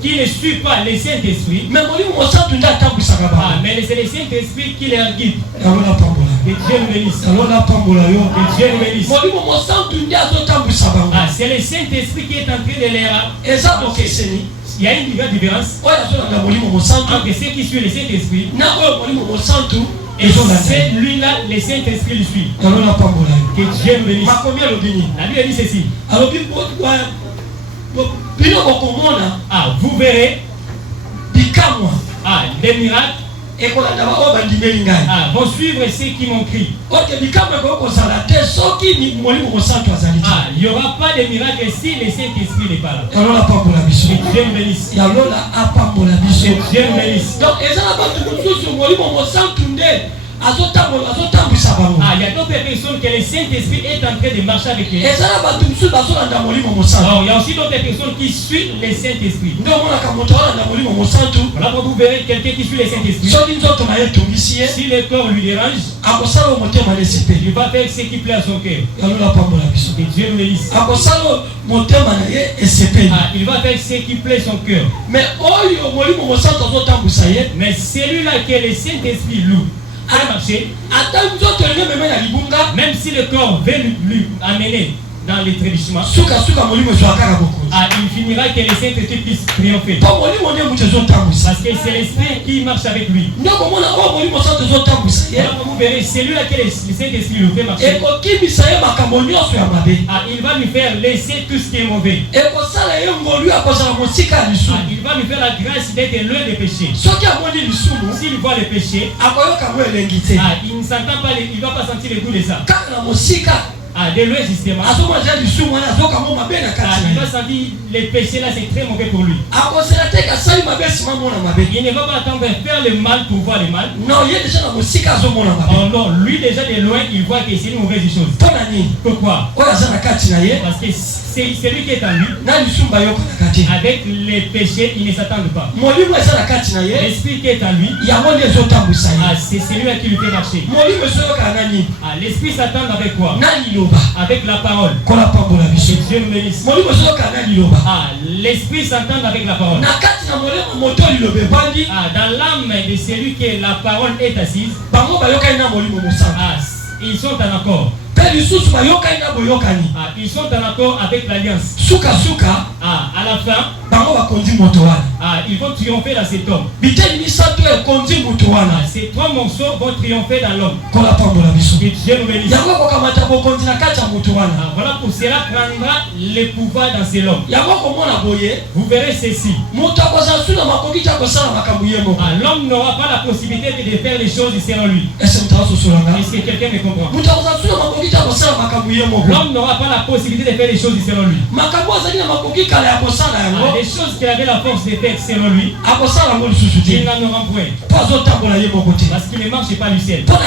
qui ne suivent pas les Saint-Esprit, mais c'est les Saint-Esprit qui les guident. Que Dieu nous bénisse. Que Dieu nous bénisse. C'est le Saint-Esprit qui est en train de les... Il y a une grande différence entre ceux qui suivent le Saint-Esprit et celui-là, le Saint-Esprit le suit. Que Dieu nous bénisse. La Bible dit ceci. Vous verrez des miracles vont suivre ceux qui m'ont crié. Il n'y aura pas de miracle si le Saint-Esprit n'est pas là. Que Dieu nous bénisse. Que Dieu nous bénisse. Il y a d'autres personnes que le Saint-Esprit est en train de marcher avec eux. Il y a aussi d'autres personnes qui suivent le Saint-Esprit. Voilà, vous verrez quelqu'un qui suit le Saint-Esprit. Si le corps lui dérange, il va faire ce qui plaît à son cœur. Que Dieu nous bénisse. Il va faire ce qui plaît à son cœur. Mais celui-là que le Saint-Esprit loue, marcher, même si le corps veut lui amener dans les trébuchements, il finira que les Saint-Esprit puissent triompher. Parce que c'est l'Esprit qui marche avec lui. Vous verrez, c'est lui que le Saint-Esprit le fait marcher. Il va lui faire laisser tout ce qui est mauvais. Il va lui faire la grâce d'être loin des péchés. S'il voit les péchés, il ne s'entend pas, il ne va pas sentir le goût de ça. De loin justement, il va sentir les péchés là, c'est très mauvais pour lui. Il ne va pas attendre de faire le mal pour voir le mal. Non, lui déjà de loin, il voit que c'est une mauvaise chose. Pourquoi? Parce que c'est celui qui est en lui. Avec les péchés, il ne s'attend pas. L'esprit qui est en lui, c'est celui qui lui fait marcher. L'esprit s'attend avec quoi? Avec la parole. Que Dieu nous bénisse. L'esprit s'entend avec la parole. Dans l'âme de celui que la parole est assise, ils sont en accord. Ils sont en accord avec l'alliance. À la fin, ils vont triompher dans cet homme. Ces trois morceaux vont triompher dans l'homme. Que Dieu nous bénisse. Voilà, pour cela prendra le pouvoir dans cet homme. Vous verrez ceci. L'homme n'aura pas la possibilité de faire les choses selon lui. Est-ce que quelqu'un me comprend? L'homme n'aura pas la possibilité de faire les choses selon lui. Les choses qu'il avait la force de faire selon lui, il n'en aura point. Parce qu'il ne marche pas lui seul. Parce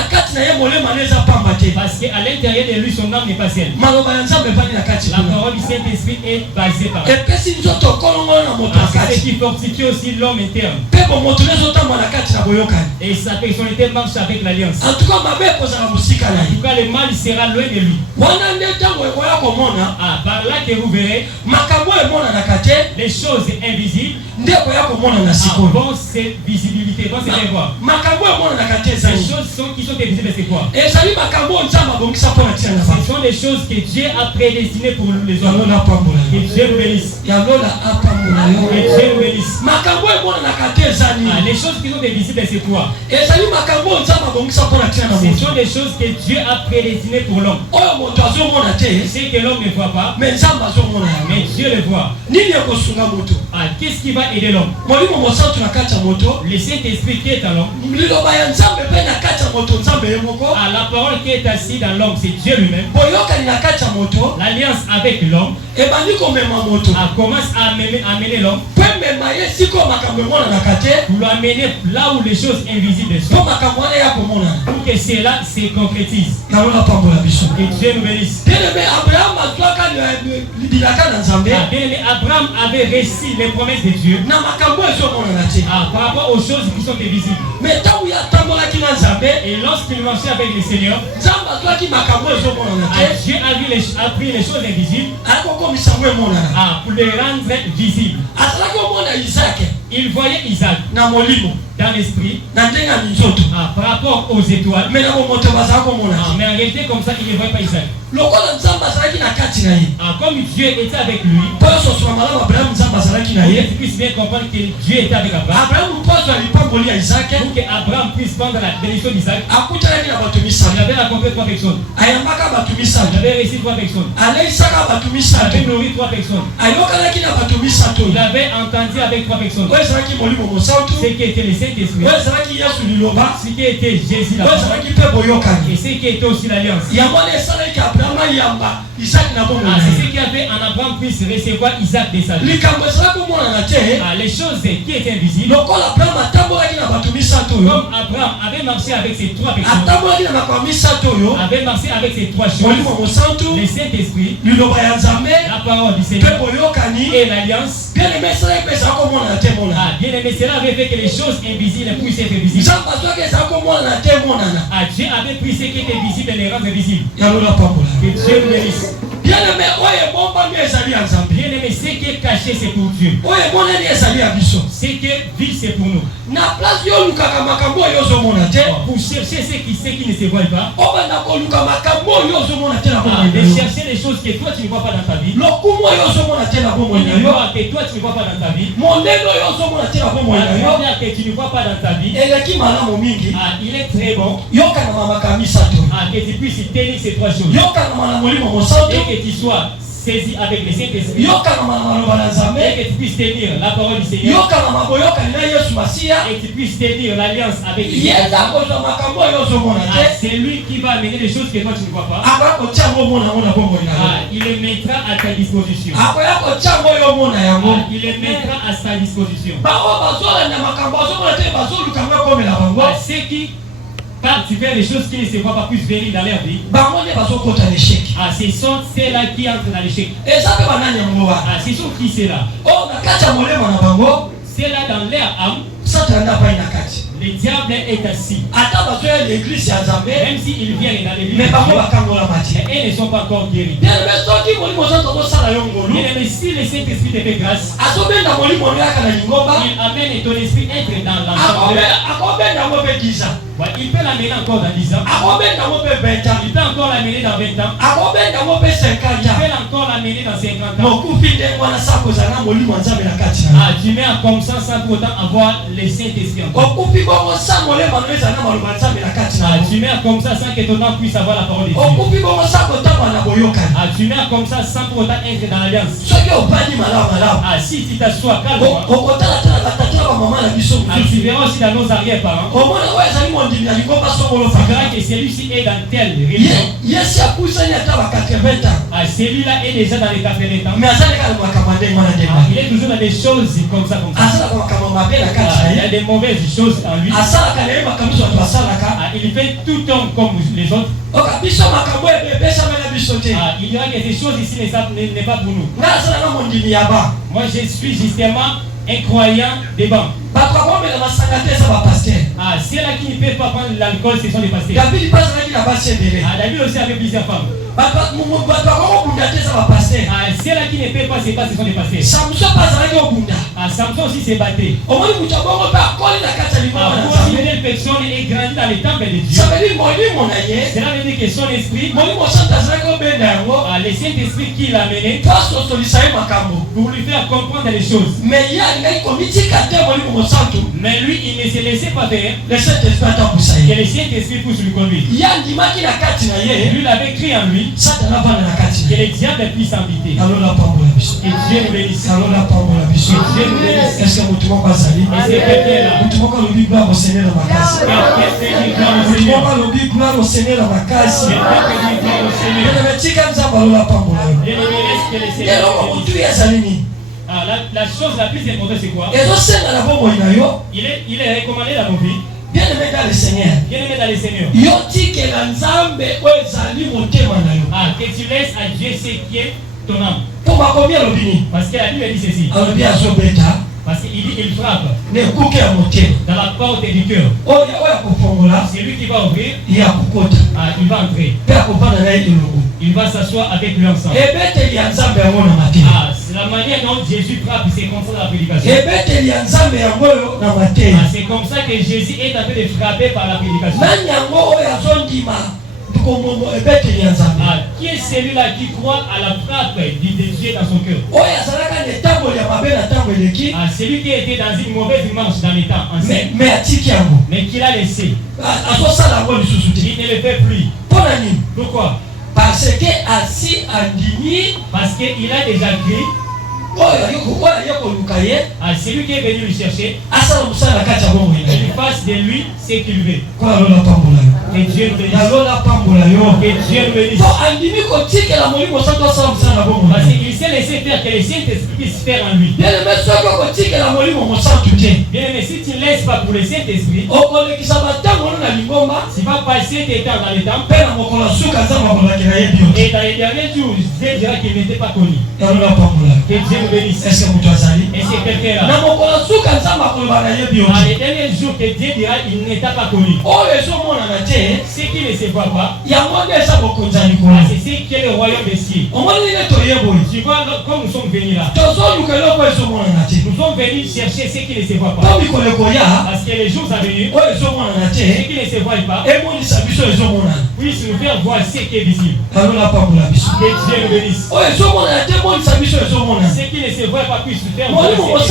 qu'à l'intérieur de lui, son âme n'est pas seule. La parole du Saint-Esprit est basée par là. C'est ce qui fortifie aussi l'homme interne. Et sa personnalité marche avec l'alliance. En tout cas, le mal sera loin de lui. Par là que vous verrez les choses choses invisibles Avant cette visibilité, avant cette voix. Les choses qui sont invisibles, c'est quoi? Ce sont des choses que Dieu a prédestinées pour les hommes. Que Dieu nous bénisse. Que Dieu nous bénisse. Les choses qui sont invisibles, c'est quoi? Ce sont des choses que Dieu a prédestinées pour l'homme. C'est que l'homme ne voit pas, mais Dieu le voit. Qu'est-ce qui va aider l'homme? Le Saint-Esprit qui est dans l'homme. La parole qui est assise dans l'homme, c'est Dieu lui-même. L'alliance avec l'homme commence à amener l'homme pour l'amener là où les choses invisibles sont, pour que cela se concrétise. Que Dieu nous bénisse. Bien-aimé, Abraham avait reçu les promesses de Dieu par rapport aux choses qui sont invisibles. Et lorsqu'il marchait avec le Seigneur, Dieu a pris les choses invisibles pour les rendre visibles. Il voyait Isaac dans l'esprit par rapport aux étoiles, mais en réalité comme ça il ne voyait pas Isaac. Comme Dieu était avec lui, pour qu'il puisse bien comprendre que Dieu était avec Abraham, pour qu'Abraham puisse prendre la bénédiction d'Isaac, il avait rencontré 3 personnes. Il avait reçu 3 personnes. Il avait nourri 3 personnes. Il avait entendu avec 3 personnes. Ce qui était le Saint-Esprit, ce qui était Jésus là, et ce qui était aussi l'alliance. C'est ce qui a fait en Abraham puisse recevoir Isaac de sa vie. Les choses qui étaient invisibles, comme Abraham avait marché avec ces 3 personnes, avait marché avec ces 3 choses, le Saint-Esprit, la parole du Seigneur et l'alliance. Bien-aimé, cela avait fait que les choses invisibles puissent être visibles. Dieu avait pris ce qui était visible et les rendre visibles. Que Dieu nous bénisse. Bien-aimé, ce qui est caché, c'est pour Dieu. Ce qui est vu, c'est pour nous. Pour chercher ce qui ne se voit pas, de chercher les choses que toi tu ne vois pas dans ta vie, que toi tu ne vois pas dans ta vie, que tu ne vois pas dans ta vie, il est très bon que tu puisses tenir ces 3 choses et que tu sois saisi avec le Saint-Esprit et que tu puisses tenir la parole du Seigneur et que tu puisses tenir l'alliance avec lui. C'est lui qui va amener les choses que toi tu ne vois pas. Il les mettra à ta disposition. Il les mettra à sa disposition. Ceux qui partent vers les choses qui ne se voient pas plus venir dans leur vie, ce sont ceux-là qui entrent dans l'échec. Ce sont qui ceux-là? C'est-là dans leur âme. Le diable est assis. Même s'ils viennent dans l'église, ils ne sont pas encore guéris. Bien aimé, si le Saint-Esprit te fait grâce, il amène ton esprit être dans l'ensemble. Il peut l'amener encore dans 10 ans. Il peut encore l'amener dans 20 ans. Il peut encore l'amener dans 50 ans. Tu mets comme ça sans pour autant avoir le Saint-Esprit encore. Tu mets comme ça sans que ton âme puisse avoir la parole de Dieu. Tu mets comme ça sans pour autant être dans l'alliance. Si tu t'assois calmement, tu verras aussi dans nos arrière-parents. Tu verras que celui-ci est dans telle religion. Celui-là est déjà dans les 80 ans. Il est toujours dans des choses comme ça. Il y a des mauvaises choses en lui. Il fait tout homme comme les autres. Il y aura que ces choses ici n'est pas pour nous. Moi je suis justement un croyant des banques. Ah, Ceux-là qui ne peuvent pas prendre l'alcool, ce sont des pasteurs. David David aussi avait plusieurs femmes. Ceux-là qui ne peuvent pas se battre, ce sont des pasteurs. Samson aussi s'est battu. Une telle personne est grandie dans le temple de Dieu. Cela veut dire que son esprit, le Saint-Esprit qui l'a mené pour lui faire comprendre les choses. Mais lui, il ne se laissait pas faire que le Saint-Esprit puisse lui conduire. Lui, il avait écrit en lui que le diable puisse inviter. Que Dieu nous bénisse. Que Dieu nous bénisse. Est-ce que vous Et c'est quelqu'un là. La chose la plus importante, c'est quoi? Il est recommandé dans nos vies. Bien-aimé dans le Seigneur. Bien-aimé dans le Seigneur. Que tu laisses à Dieu ce qui est ton âme. Parce que la Bible dit ceci. Parce qu'il dit il frappe dans la porte du cœur. C'est lui qui va ouvrir. Il va entrer. Il va s'asseoir avec lui ensemble. C'est la manière dont Jésus frappe, c'est comme ça la prédication. C'est comme ça que Jésus est en train de frapper par la prédication. Qui est celui-là qui croit à la frappe de Dieu dans son cœur? Celui qui était dans une mauvaise marche dans les temps anciens, mais qui l'a laissé. Il ne le fait plus. Pourquoi? Parce qu'il a déjà cru. Celui qui est venu le chercher, il fasse de lui ce qu'il veut. Que Dieu nous bénisse. Que Dieu nous bénisse. Parce qu'il s'est laissé faire que le Saint-Esprit puisse faire en lui. Bien aimé, si tu ne laisses pas pour le Saint-Esprit, tu vas passer tes temps dans le temps. Et dans les derniers jours, Dieu dira qu'il n'était pas connu. Que Dieu nous bénisse. Et c'est quelqu'un là. Dans les derniers jours que Dieu dira qu'il n'était pas connu. Ce qui ne se voit pas, c'est ce qui est le royaume des cieux. Tu vois, comme nous sommes venus là, nous sommes venus chercher ce qui ne se voit pas. Parce que les jours à venir, ce qui ne se voit pas, puisse nous faire voir ce qui est visible. Que Dieu nous bénisse. Ce qui ne se voit pas puisse nous faire voir ce qui est visible.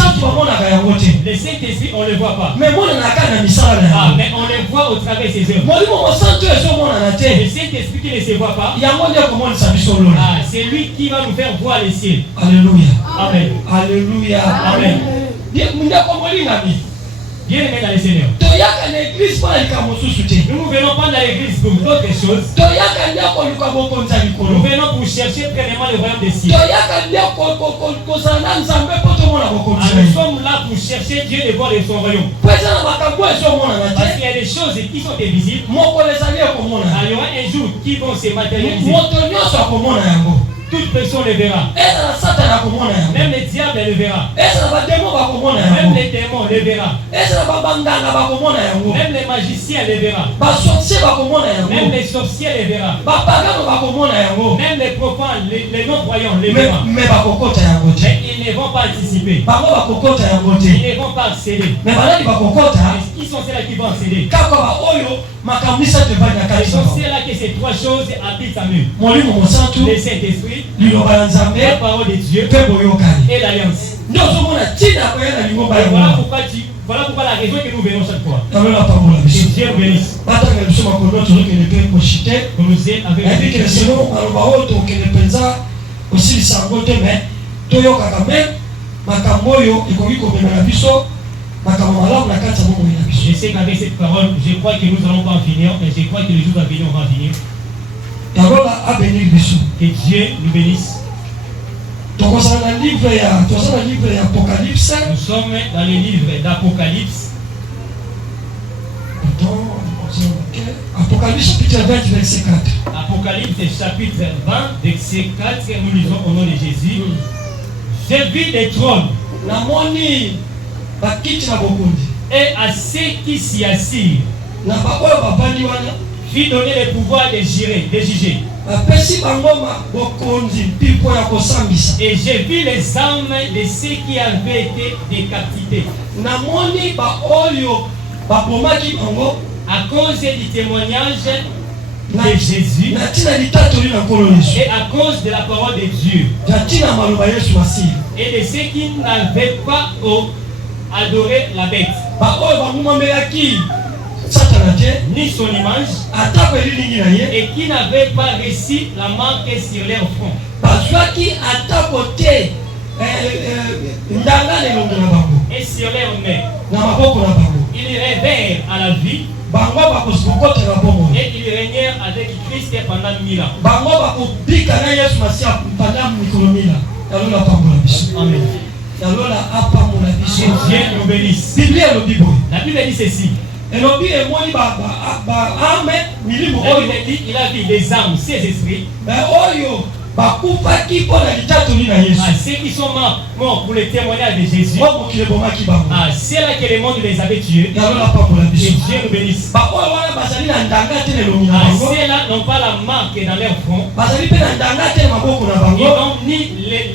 Le Saint-Esprit, on ne le voit pas. Mais on le voit au travers de ses œuvres. Le Saint-Esprit qui ne se voit pas, c'est lui qui va nous faire voir les cieux. Alléluia. Amen. Alléluia. Amen. Bien aimé dans le Seigneur. Nous ne venons pas dans l'église pour d'autres choses. Nous venons pour chercher premièrement le royaume des cieux. Nous sommes là pour chercher Dieu de voir de son royaume. Parce qu'il y a des choses qui sont invisibles. Il y aura un jour qui vont se matérialiser. Toute personne le verra. Même les diables le verra. Même les démons le verra. Même les magiciens le verra. Même les sorciers le verra. Même les profanes, les non-croyants le verra. Mais ils ne vont pas anticiper. Ils ne vont pas accéder. Qui sont ceux-là qui vont accéder? Ce sont ceux-là que ces trois choses habitent en eux. Le Saint-Esprit, la parole de Dieu et l'alliance. Voilà pourquoi la raison que nous venons chaque fois. Que Dieu nous bénisse. Pour nous aider avec je sais qu'avec cette parole, je crois que nous n'allons pas en finir, mais je crois que les jours à venir, on va en finir. Que Dieu nous bénisse. Nous sommes dans le livre d'Apocalypse. Apocalypse chapitre 20, verset 4. Apocalypse chapitre 20, verset 4, nous lisons au nom de Jésus. J'ai vu des trônes. namoni bakiti na bokundi et à ceux qui s'y assirent, na baoyo babandi wana fit donner le pouvoir de juger. bapesi bango bokonzi mpipo ya kosambisa. Et j'ai vu les âmes de ceux qui avaient été décapités namoni baoyo babomaki bango à cause du témoignage de Jésus na tina litatoli na nkolo Yesu et à cause de la parole de Dieu na tina maloba Yesu masili et de ceux qui n'avaient pas adoré la bête baoyo bamumamelaki Satana te ni son image atako elilingi na ye et qui n'avaient pas reçu la marque sur leur front. bazwaki atako te ndanga lelongo na bango Et sur leur main, na maboko na bango ils revinrent à la vie bango bakokotela bongo et ils régnèrent avec Christ pendant 1000 ans. bango bakobika na Yesu Masiya pendant mikolo 1000 ans. Yalola pambola biso. Amen. Yalola apambola biso. Que Dieu nous bénisse. Biblia elobi boye. La Bible dit ceci. Elobi emoni ame milimo La oyo Bible dit il a vu des âmes, ces esprits, oyo bakufaki mpona litatoli na Yesu. à ceux qui sont morts pour le témoignage de Jésus, mokili ebomaki bango. à ceux-là que le monde les avait tués. Yalola pambola Que biso. Dieu nous bénisse. Baoyo wana bazali na ndanga te lelongi na À bango. ceux-là n'ont pas la marque dans leur front, Bazali mpe na ndanga te maboko na ils bango. n'ont ni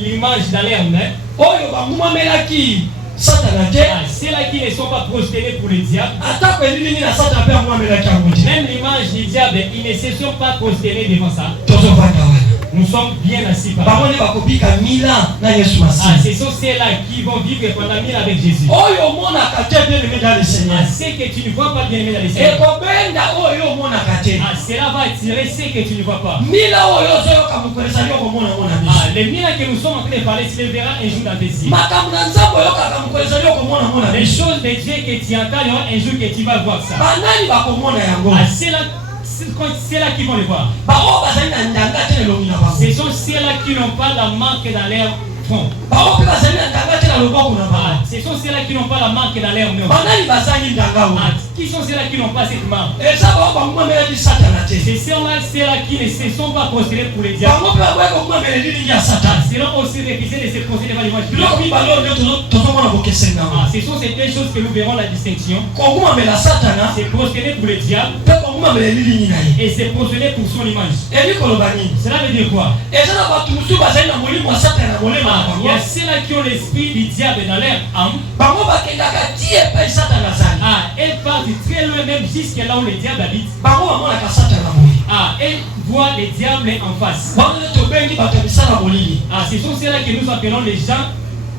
l'image dans leurs mains. Oyo bamumamelaki Satana te À ceux-là qui ne sont pas prosternés pour le diable, atako elilingi na Satana mpe amumamelaki yango te. même l'image du diable, ils ne se sont pas prosternés devant ça. Tozovanda wana. Nous sommes bien assis par là. Bamoni bakobika 1000 ans na Yesu Ah, Masiya. ce sont ceux-là qui vont vivre pendant 1000 avec Jésus. Oyo omonaka te bien aimé dans le Seigneur. À ceux que tu ne vois pas bien aimé dans les Seigneur. Ekobenda oyo omonaka te. Ah, cela va attirer ceux que tu ne vois pas. 1000 ans oyo ozoyoka mokoleza yo komona mona Ah, biso. les 1000 que nous sommes en train de parler, tu les verras un jour dans tes yeux. Makambo na Nzambe oyokaka mokoleza yo komona mona Les biso. choses de Dieu que tu entends, il y aura un jour que tu vas voir ça. Banani bakomona yango. Ah, c'est là qui vont le voir. Bao bazali na ndanga te lelongi na bango. Ce sont ceux-là qui n'ont pas la marque dans leur front. Bao mpe bazali na ndanga te na loboko na Ah, bango. ce sont ceux-là qui n'ont pas la marque dans leur main. Banani bazali ndanga oyo. Ah, qui sont ceux-là qui n'ont pas cette marque? Eza bao bamumamelaki Satana te. C'est ceux-là qui ne se sont pas prosternés pour les diables. Bango mpe bakoki komumamela elilingi ya Ah, Satana. c'est là aussi refusé de se prostrer devant l'image de Biloko Dieu. mibale oyo nde tozomona bokeseni nango. Ah, ce sont ces deux choses que nous verrons la distinction. Komumamela Satana C'est prosterner pour le diable mpe komumamela elilingi na ye. et c'est prosterner pour son image. Eli koloba nini? Cela veut dire quoi? Eza na bato mosusu bazali na molimo ya Satana na molema na Ah, il y bango. a ceux-là qui ont l'esprit du diable dans leur âme. Bango bakendaka ti epai Satana azali. Ah, elles partent très loin, même jusqu'à là où le diable habite. Bango bamonaka Satana boye. Ah, elles voient le diable en face. Bango nde tobengi bato ya misala molili. Ah, ce sont ceux-là que nous appelons les gens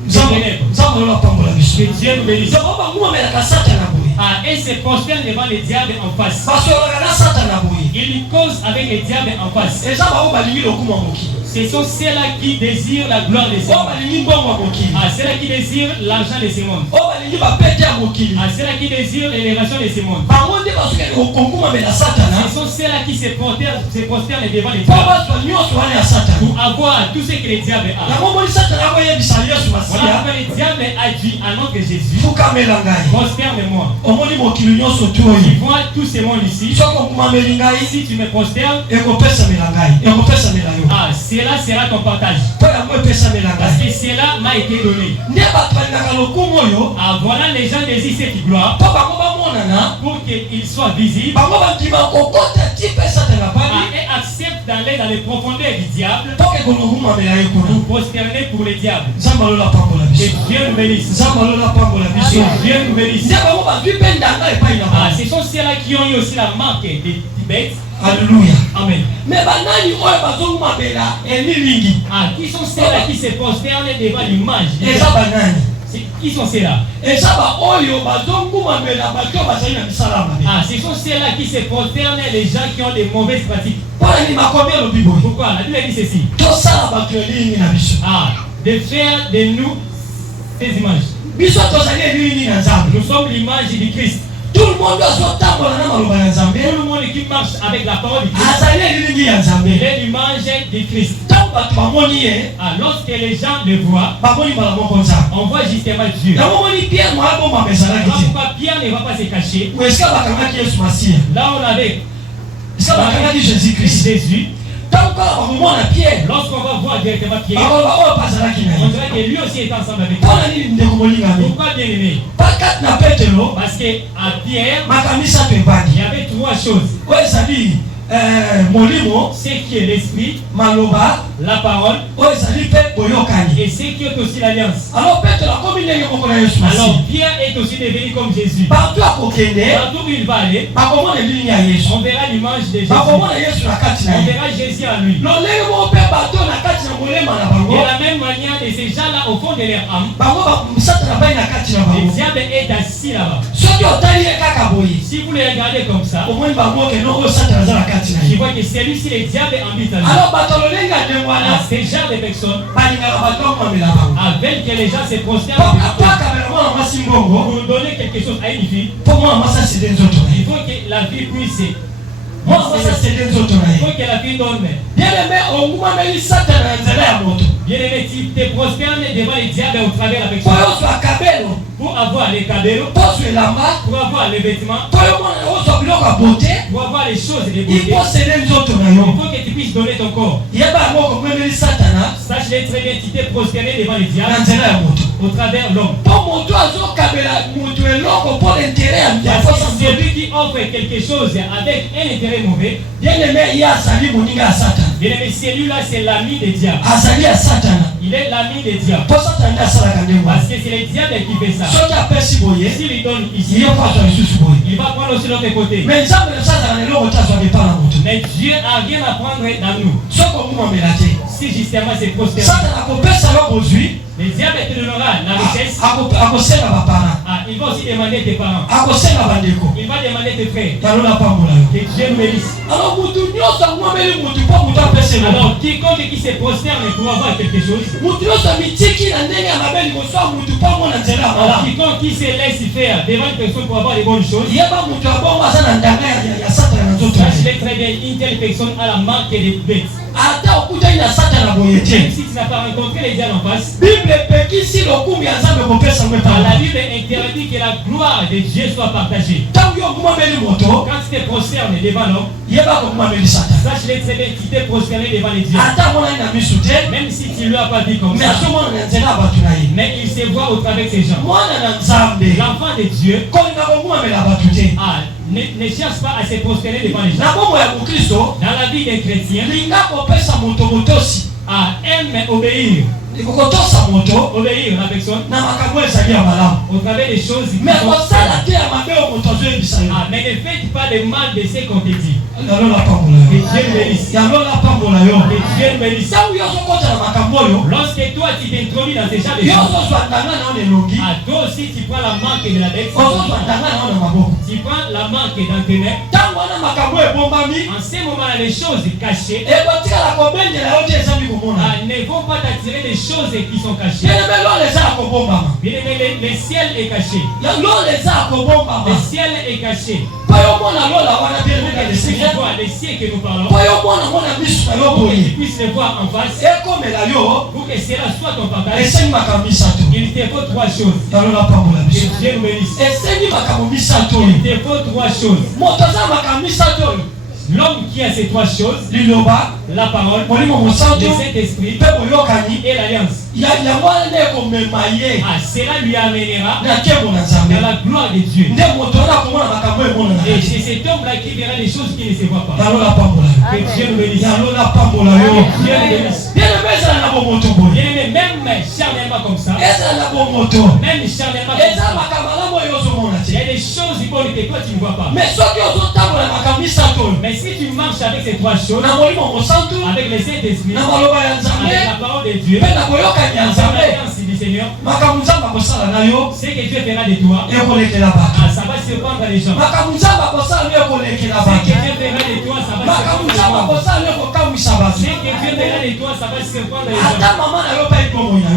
des ténèbres. Nzambe oyo apambola biso. Que Dieu nous bénisse. Bango bamumamelaka Satana boye. Ah, et se prosternent devant le diable en face. basololaka na Satana boye. Ils causent avec le diable en face. Eza bango balingi lokuma mokili. Ce sont ceux-là qui désirent la gloire de ce Oyo monde. balingi mbongo ya mokili. Ah, ceux-là qui désirent l'argent de ce monde. Oyo balingi bapete ya mokili. Ah, ceux-là qui désirent l'élévation de ce monde. Bango nde bazokende kokumamela Satana. Ce sont ceux-là qui se prosternent devant le Po diable bazwa nyonso wana ya Satana. pour avoir tout ce que le diable a. yango moni Satana akoyebisa Yesu Voilà Masiya. pourquoi le diable a dit à notre Jésus, fukamela ngai. prosterne-moi. Omoni mokili nyonso tu Tu oyo. vois tout ce monde ici. Soki okumameli ngai Si tu me prosternes, ekopesamela ngai. Ekopesamela yo. ah, cela sera ton partage. Po yango epesamela Parce ngai. que cela m'a été donné. Nde bato balingaka lokumu oyo. Ah, voilà, les gens désirent cette gloire Po bango bamonana. pour qu'il soit visible. Bango bandima kokota ti mpe Satana Ah, bani. et accepte d'aller dans les profondeurs du diable Po ke kolokumamela ye kuna. pour prosterner pour le diable. Nzambe alola pambola Que biso. Dieu nous bénisse. Nzambe alola pambola Que biso. Dieu nous bénisse. Nde bango bazwi mpe ndanga epai na Ah, bango. ce sont ceux-là qui ont eu aussi la marque des bêtes. Alléluia. Amen. Me banani oyo bazokumamela elilingi. Ah, qui sont ceux-là qui se prosternent devant l'image? Eza banani. Qui sont ceux-là? Eza ba oyo bazokumamela bato bazali na misala mabe. Ah, ce sont ceux-là qui se prosternent, les gens qui ont des mauvaises pratiques. Mpona nini makomi elobi boye. Pourquoi? La Bible dit ceci. Tosala bato elilingi na biso. Ah, de faire de nous ces images. Biso tozali elilingi na Nzambe. Nous sommes l'image du Christ. Tout le monde azotambola na maloba ya Nzambe. Tout le monde qui marche avec la parole du Christ, Azali elilingi ya Nzambe. il est l'image du Christ. Ntango bato bamoni ye, Ah, lorsque les gens le voient, bamoni mbala moko Nzambe. on voit justement Dieu. Yango moni Pierre moya bomba ezalaki te. Pourquoi Pierre ne va pas se cacher? Ou esika bakangaki Yesu Masiya. Là, on avait Esika bakangaki Jésus Christ. Jésus. Ntango Lorsqu'on va voir directement Pierre, on dirait que lui aussi est ensemble avec lui. Pourquoi bien aimé? Parce qu'à Pierre, il y avait trois choses. Ce qui est l'esprit, la parole, et ce qui est aussi l'alliance. Alors Pierre est aussi devenu comme Jésus. Partout où il va aller, on verra l'image de Jésus. On verra Jésus en lui. De la même manière, de ces gens-là au fond de leur âme, le diable est assis là-bas. Si vous les regardez comme ça, je vois que celui-ci, le diable habite en lui. Alors, ces genre de personnes, avec que les gens se prosternent pour donner quelque chose à une fille, il faut que la fille puisse. Il faut que la fille donne. Bien aimé, tu te prosternes devant les diables au travers de la personne. Pour avoir les cabellos, pour avoir les vêtements, pour avoir les choses de beauté, il faut que tu puisses donner ton corps. Sache-le très bien, tu t'es prosterné devant les diables au travers de l'homme. C'est lui qui offre quelque chose avec un intérêt mauvais. Bien aimé, celui-là, c'est l'ami des diables. Il est l'ami des diables. Parce que c'est le diable qui fait ça. S'il lui donne ici, il va prendre aussi l'autre côté. Mais Dieu n'a rien à prendre dans nous. Si justement c'est prosterné, le diable te donnera la richesse. Il va aussi demander tes parents. Il va demander tes frères. Que Dieu nous bénisse. Alors quiconque qui se prosterne pour avoir quelque chose, alors quiconque qui se laisse faire devant une personne pour avoir des bonnes choses, sachez très bien, une telle personne a la marque des bêtes. Même si tu n'as pas rencontré les diables en face, la Bible interdit que la gloire de Dieu soit partagée. Quand tu te prosternes devant l'homme, sache-le très bien, tu t'es prosterné devant les dieux. Même si tu ne lui as pas dit comme ça, mais il se voit au travers de ces gens. L'enfant de Dieu ne cherche pas à se prosterner devant les gens. Dans la vie des chrétiens, aime obéir. Obéir la personne au travers des choses qui sont mais ne faites pas de mal de ce qu'on te dit. Que Dieu nous bénisse. Que Dieu nous bénisse. Lorsque toi tu t'introduis dans ces gens de choses, toi aussi tu prends la marque de la bête, tu prends la marque dans tes mains. En ce moment-là, les choses cachées ne vont pas t'attirer des choses qui sont cachées. Bien aimé, le ciel est caché. Le ciel est caché. Le ciel que nous parlons, pour que tu puisses le voir en face, pour que cela soit ton partage, il te faut trois choses. Que Dieu nous bénisse. Il te faut trois choses. L'homme qui a ces trois choses, la parole, le Saint-Esprit et l'alliance, cela lui amènera dans la gloire de Dieu. Et c'est cet homme-là qui verra les choses qui ne se voient pas. Que Dieu nous bénisse. Que Dieu nous bénisse. Bien-aimé, même charnellement comme ça, même charnellement comme ça, il y a des choses bonnes que toi tu ne vois pas. Mais si tu marches avec ces trois choses, avec le Saint-Esprit, avec la parole de Dieu, avec l'alliance du Seigneur, ce que Dieu fera de toi, ça va surprendre les gens. Ce que Dieu fera de toi, ça va surprendre les gens. Ce que Dieu fera de toi, ça va surprendre les gens.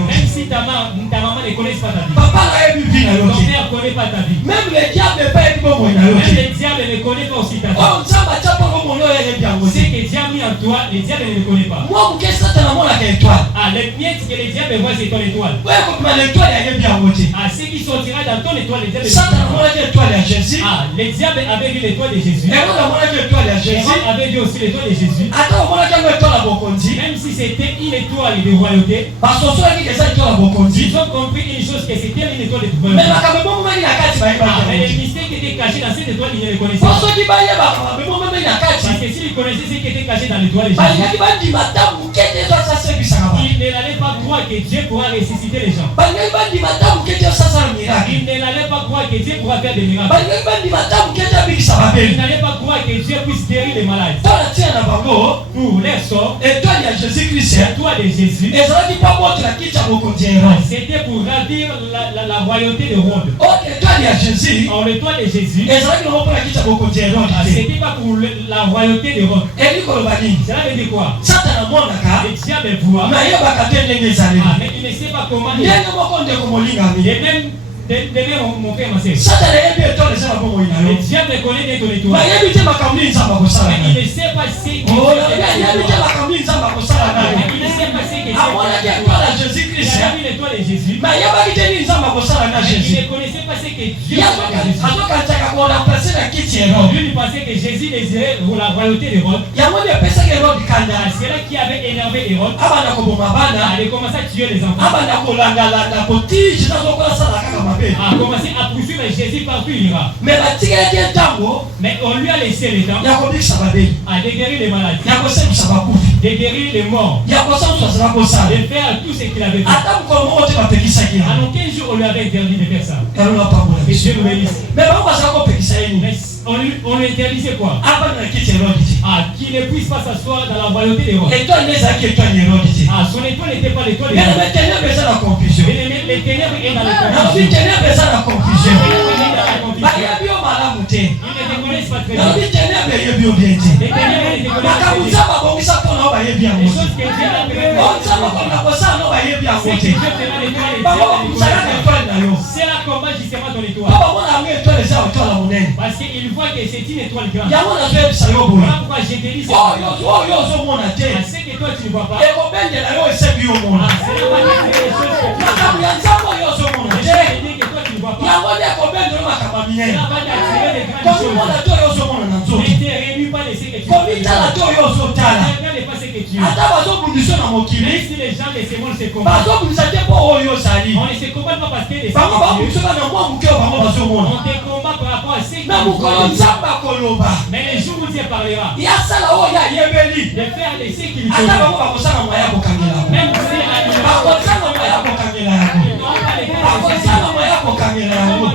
Même si ta maman ne connaît pas ta vie, ton père ne connaît pas ta vie, même le diable ne connaît pas aussi ta vie. Ce que Dieu a mis en toi, le diable ne le connaît pas. Moi, vous qu'est-ce que tu as dans la étoile? Ah, les miettes que le diable voit, c'est ton étoile. Ouais, comme l'étoile, elle est bien montée. Ah, ce qui sortira dans ton étoile, le diable. Satan a vu l'étoile de Jésus. Ah, le diable avait vu l'étoile de Jésus. Et on a vu l'étoile de Jésus. Hérode avait vu aussi l'étoile de Jésus. Attends, on a vu l'étoile à Bokondi. Même si c'était une étoile de royauté, Parce qu'on a vu que c'est l'étoile à Bokondi. ils ont compris une chose, que c'était une étoile de Mais royauté. quand même, on a vu la carte, Ah, mais les mystères qui étaient cachés dans cette étoile, ils ne les connaissaient pour pas. ceux qui baillent, mais moi, même la carte. Parce que s'ils connaissaient ce qui était caché dans l'étoile de Bah, il y Jésus, a qui va dire, madame, vous qu'est-ce que ça c'est que ça va? ils n'allaient pas croire que Dieu pourra ressusciter les gens. Bah, il y a qui va dire, madame, vous qu'est-ce que ça c'est un miracle? Ils n'allaient pas croire que Dieu pourra faire des miracles. Bah, il y a qui va dire, madame, vous qu'est-ce que ça va Ils bien? n'allaient pas croire que Dieu puisse guérir les malades. Dans la tienne à Bango, Pour leur sort, et toi, il y a Jésus-Christ. l'étoile de Jésus, Et ça va dire, pas moi, tu l'as quitté à Bokondi. c'était pour ravir la royauté de Rome. Ok, toi, il y a Jésus. Or, l'étoile de Jésus, Et ça va dire, on va la quitter à Bokondi. c'était pas pour la royauté de Rome. Et lui, qu'on va dire, Cela veut dire quoi? Satan a mon naka. Le diable voit, Mais il y a pas qu'à tenir les années. ah, mais il ne sait pas comment Il y a un moment de comme l'ingami. Et même, mon frère, ma sœur, Satan a bien toi les gens à bon le moyen. diable connaît bien ton Mais étoile. il y a bien ma camine ça va ça. Mais il ne sait pas ce que Oh, Dieu il y a bien ma camine ça va ça. il ne sait pas ce que Dieu À mon avis, toi la Jésus-Christ. Il a vu l'étoile de Jésus, Mais il y a pas qui tenir ça va ça na mais il Jésus. ne connaissait pas ce que Il Dieu y a faisait de Jésus. pas quand tu as remplacé la quitte Lui, il pensait que Jésus désirait la royauté de Rome. il y a moi des personnes qui ont dit Ah, c'est là qui avait énervé Hérode. abana ko boma Ah, bana il a commencé à tuer les enfants. abana ko langa koti na ko ça la kaka mabe. A commencé à poursuivre Jésus partout il ira. Mais la tigre qui tango Mais on lui a laissé le temps ya ko bi ça va bien. à de guérir les malades, Ya ko se ça va kufi. de guérir les morts, Ya ko ça va ko ça. de faire tout ce qu'il avait fait. Ata ko mo te ba pekisa ki. En aucun jour on lui avait interdit de faire ça. Elle n'a pas Et Dieu nous bénisse. mais ba ko ça ko pekisa ni. Mais on lui interdisait quoi? Abana na kiti ro kiti. Ah, qu'il ne puisse pas s'asseoir dans la royauté de Rome. Et toi les a qui toi ni ro kiti. Ah, son étoile n'était pas l'étoile de Mais Rome. le ténèbres est dans la confusion. Les ténèbres est dans la Na confusion. bi ténèbres est dans la confusion. Les ténèbres est dans la Ba confusion. ya bi o malamu te. Ils ne te connaissent pas très Na bien. bi ténèbres ye bi o bien te. Les ténèbres ne te connaissent pas très bien. Makabuza ba bongisa pona o ba ye bien Les mo. choses que Dieu a prévues. O nzamba ko na ko ça no ba ye bien C'est mo que te. Dieu te va l'étoile et Ba Dieu ko va ça na l'étoile. étoile na yo. C'est là combat justement ton étoile. Baba mona ngi étoile za étoile la monene. Parce qu'il voit que c'est une étoile grande. Ya mona zo sa yo bo. Voilà pourquoi je te dis c'est Oh yo zo mona te. à ce que toi tu ne vois pas. E ko bende na yo ese bi o mona. Ah, c'est là où il fait les choses que toi Makabu ya nzamba yo zo mona je te. te dis que toi tu ne vois Ya pas. ngode ko bende no makaba C'est minene. là où il a tiré les Ko grandes mona choses. to yo zo mona na nzoto. Ne te réduis pas de ce que tu Ko vois. mitala to yo zo tala. Regarde pas ce que tu es. Ata bazo bundisho na Même mokili. si les gens de ce monde se combattent, Bazo bundisa te po oyo sali. on ne se combat pas parce que les Bango ba gens bundisho na mwa mukeo bango bazo mona. on te combat par rapport à ce que Na mukolo tu nzamba koloba. mais les jours où Dieu parlera, Ya sala o ya yebeli. de faire de ce qu'il Ata connaît, bango bakosala moya kokangela. même si la Bakosala moya kokangela yako. Bakosala moya kokangela yako.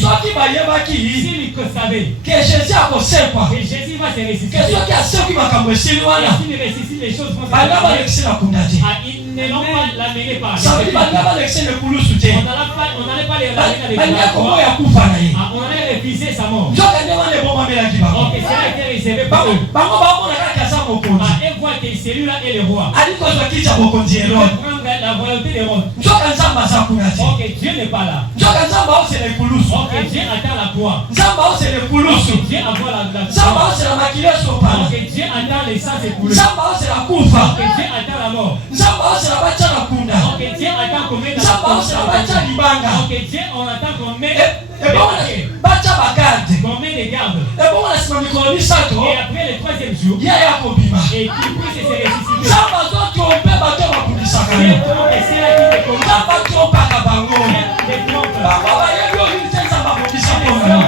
Soki bayebaki s'il savait ke Jésus akosekwa. que Jésus va se Ke ressusciter, soki asekwi makambo esili wana. s'il ressuscite, les choses vont se Banga passer. balekisi na kunda te. Ah, ils ne l'ont pas l'amené par Ça veut dire banga balekisi na ekulusu te. on n'allait pas les ramener avec Banga la kombo foi. ya kufa na ye. Ah, on allait refuser sa mort. Nzoka nde wana ebomamelaki bango. Ok, cela a été réservé pour eux. Bango bamona kaka aza mokonzi. Ah, et voit que celui-là est le roi. Ali kozwa kiti ya bokonzi Il veut Herode. prendre la royauté des rois. Nzoka nzambe aza kuna te. Ok, Dieu n'est pas là. Nzoka nzambe aosela ekulusu. Ok, Dieu attend la croix. Nzambe aosela ekulusu. Ok, Dieu envoie la Nzambe croix. aosela makili esopana. Ok, Dieu attend les sangs écoulés. Nzambe aosela kufa. Ok, Dieu attend la mort. Nzambe aosela batya na kunda. Ok, Dieu attend qu'on mette dans Nzambe la aosela croix. batya libanga. Ok, Dieu, on attend qu'on E- mette ebongona batya bagarde. qu'on met des gardes. Ebongona nsima mikolo misato Et après le troisième jour, ye ya kobima. et qu'il puisse se ressusciter. Nzambe azotrompe bato babundisaka Dieu yo. trompe, c'est là qui te combat. Nzambe atrompaka bango. Dieu trompe. Bango bayebi oyo te nzambe abundisa mpona yo.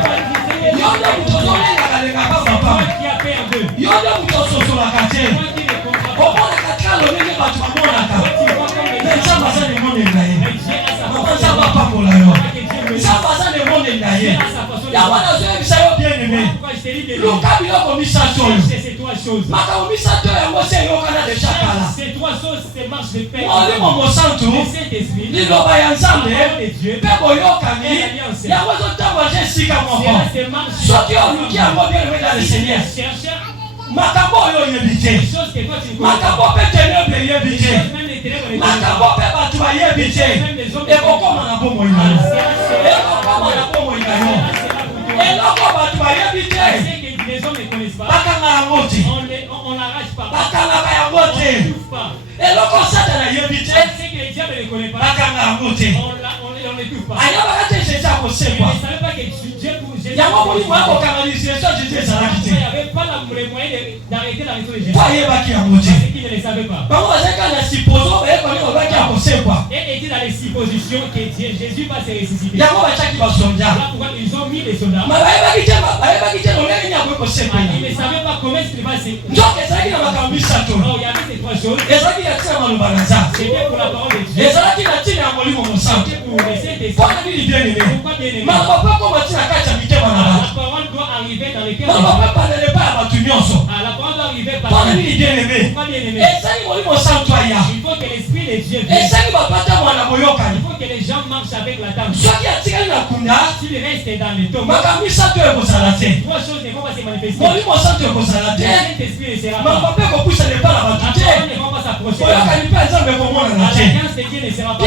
Yo nde moto ozolengaka C'est papa. toi qui as fait un peu. Yo nde moto ososolaka te. Toi qui ne comprends pas. Omonaka talo ndenge bato bamonaka. Tu vois comme les Me nzambe aza na emoneli na ye. Mais Dieu a sa Mama façon. nzambe apambola yo. Que Dieu me Nzambe aza na emoneli na ye. Dieu a sa façon de Yango faire. nazoyebisa yo bien aimé. Pourquoi je te dis de Luka biloko misato oyo. chercher ces trois choses. Makambo misato yango se eyokana deja kala. Ces trois choses, c'est marche de paix. Molimo mosantu Le Saint-Esprit, liloba ya la nzambe parole de Dieu, mpe boyokani yango ezotambola esika c'est moko. là ces marches. Soki oluki yango bien aimé dans le Si tu Seigneur. cherches Makambo oyo oyebi te. des choses que toi tu ne connais Makambo pas, mpe ténèbre eyebi des te. choses même les ténèbres ne connaissent Makambo pas. mpe bato bayebi te. ekokoma na bomoi na yo. ekokoma na bomoi na yo. eloko bato bayebi te les hommes ne connaissent pas, on l'arrache pas, on ne touche pas. Et le concept de la C'est que le diable ne connaît pas, on ne touche pas. Il ne savait pas que Dieu il y a un moment où il n'y avait pas le moyen d'arrêter la raison de Jésus. parce Qui ne le savait pas. Et était dans les suppositions que Jésus va se ressusciter. Là pourquoi ils ont mis les soldats. Ils ne savaient pas comment est-ce qu'il va se... Non, il y avait ces trois choses. C'était pour la parole de Dieu. C'était pour le Saint-Esprit. Pourquoi bien aimé? La parole doit arriver dans le cœur. La parole doit arriver par Pourquoi bien aimé? Il faut que l'Esprit de Dieu vienne. Il faut que les gens marchent avec la table. S'il reste dans le tombeau, trois choses ne vont pas se manifester. Le Saint-Esprit ne sera pas. La parole ne va pas s'approcher. L'alliance de Dieu ne sera pas.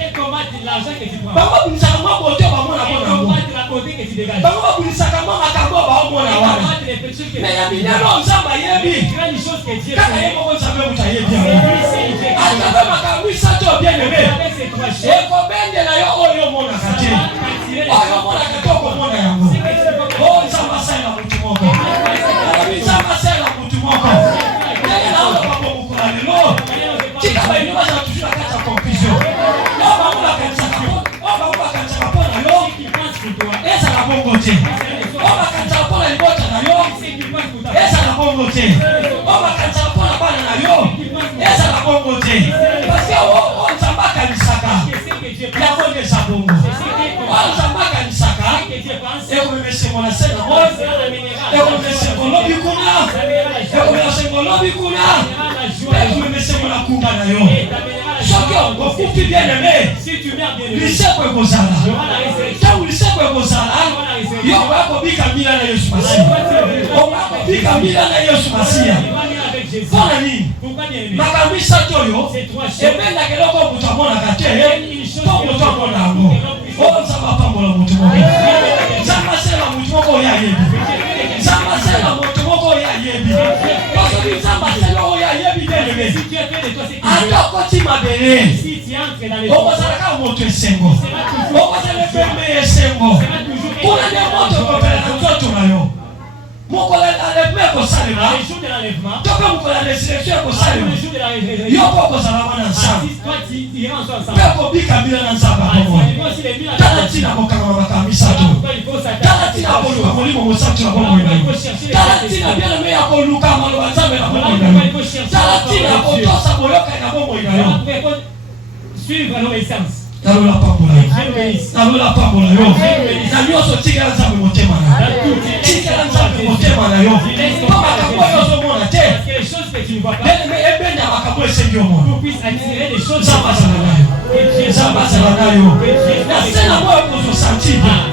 Et combattre l'argent que tu prends. Et combattre la beauté que tu dégages. Et combattre les péchés que tu dégages. Grande chose que Dieu fait. Avec ces trois choses, si tu meurs bien aimé, pourquoi bien aimé? Ces trois choses, si tu as fait de toi ce qu'il veut, si tu entres dans les choses, le jour de l'enlèvement, le jour de la résurrection, toi tu iras ensemble. Suivre l'obéissance. Les choses que tu ne vois pas, pour puisse attirer des choses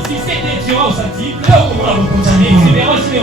si c'était tu auras senti, tu verras aussi les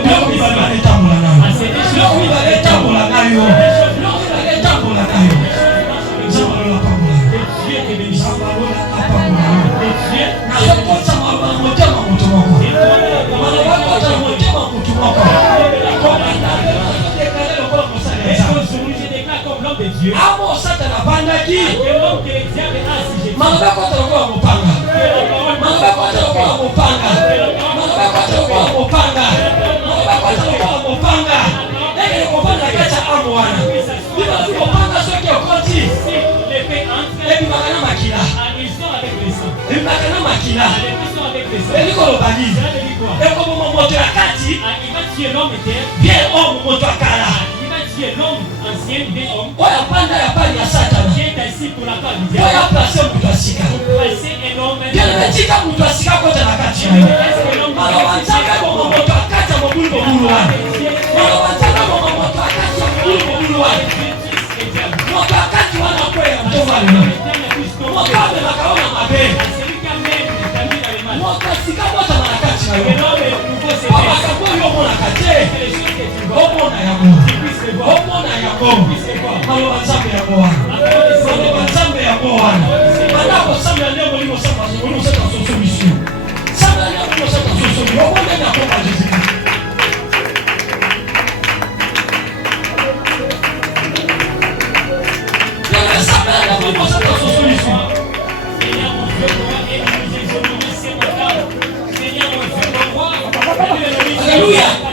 yango maloba nzambe yango wana maloba nzambe yango wana banda kosambela nde molimo osata soso misu sambela nde molimo osata soso misu okondeni akoka jésus sambela nde molimo osata soso misu Alléluia.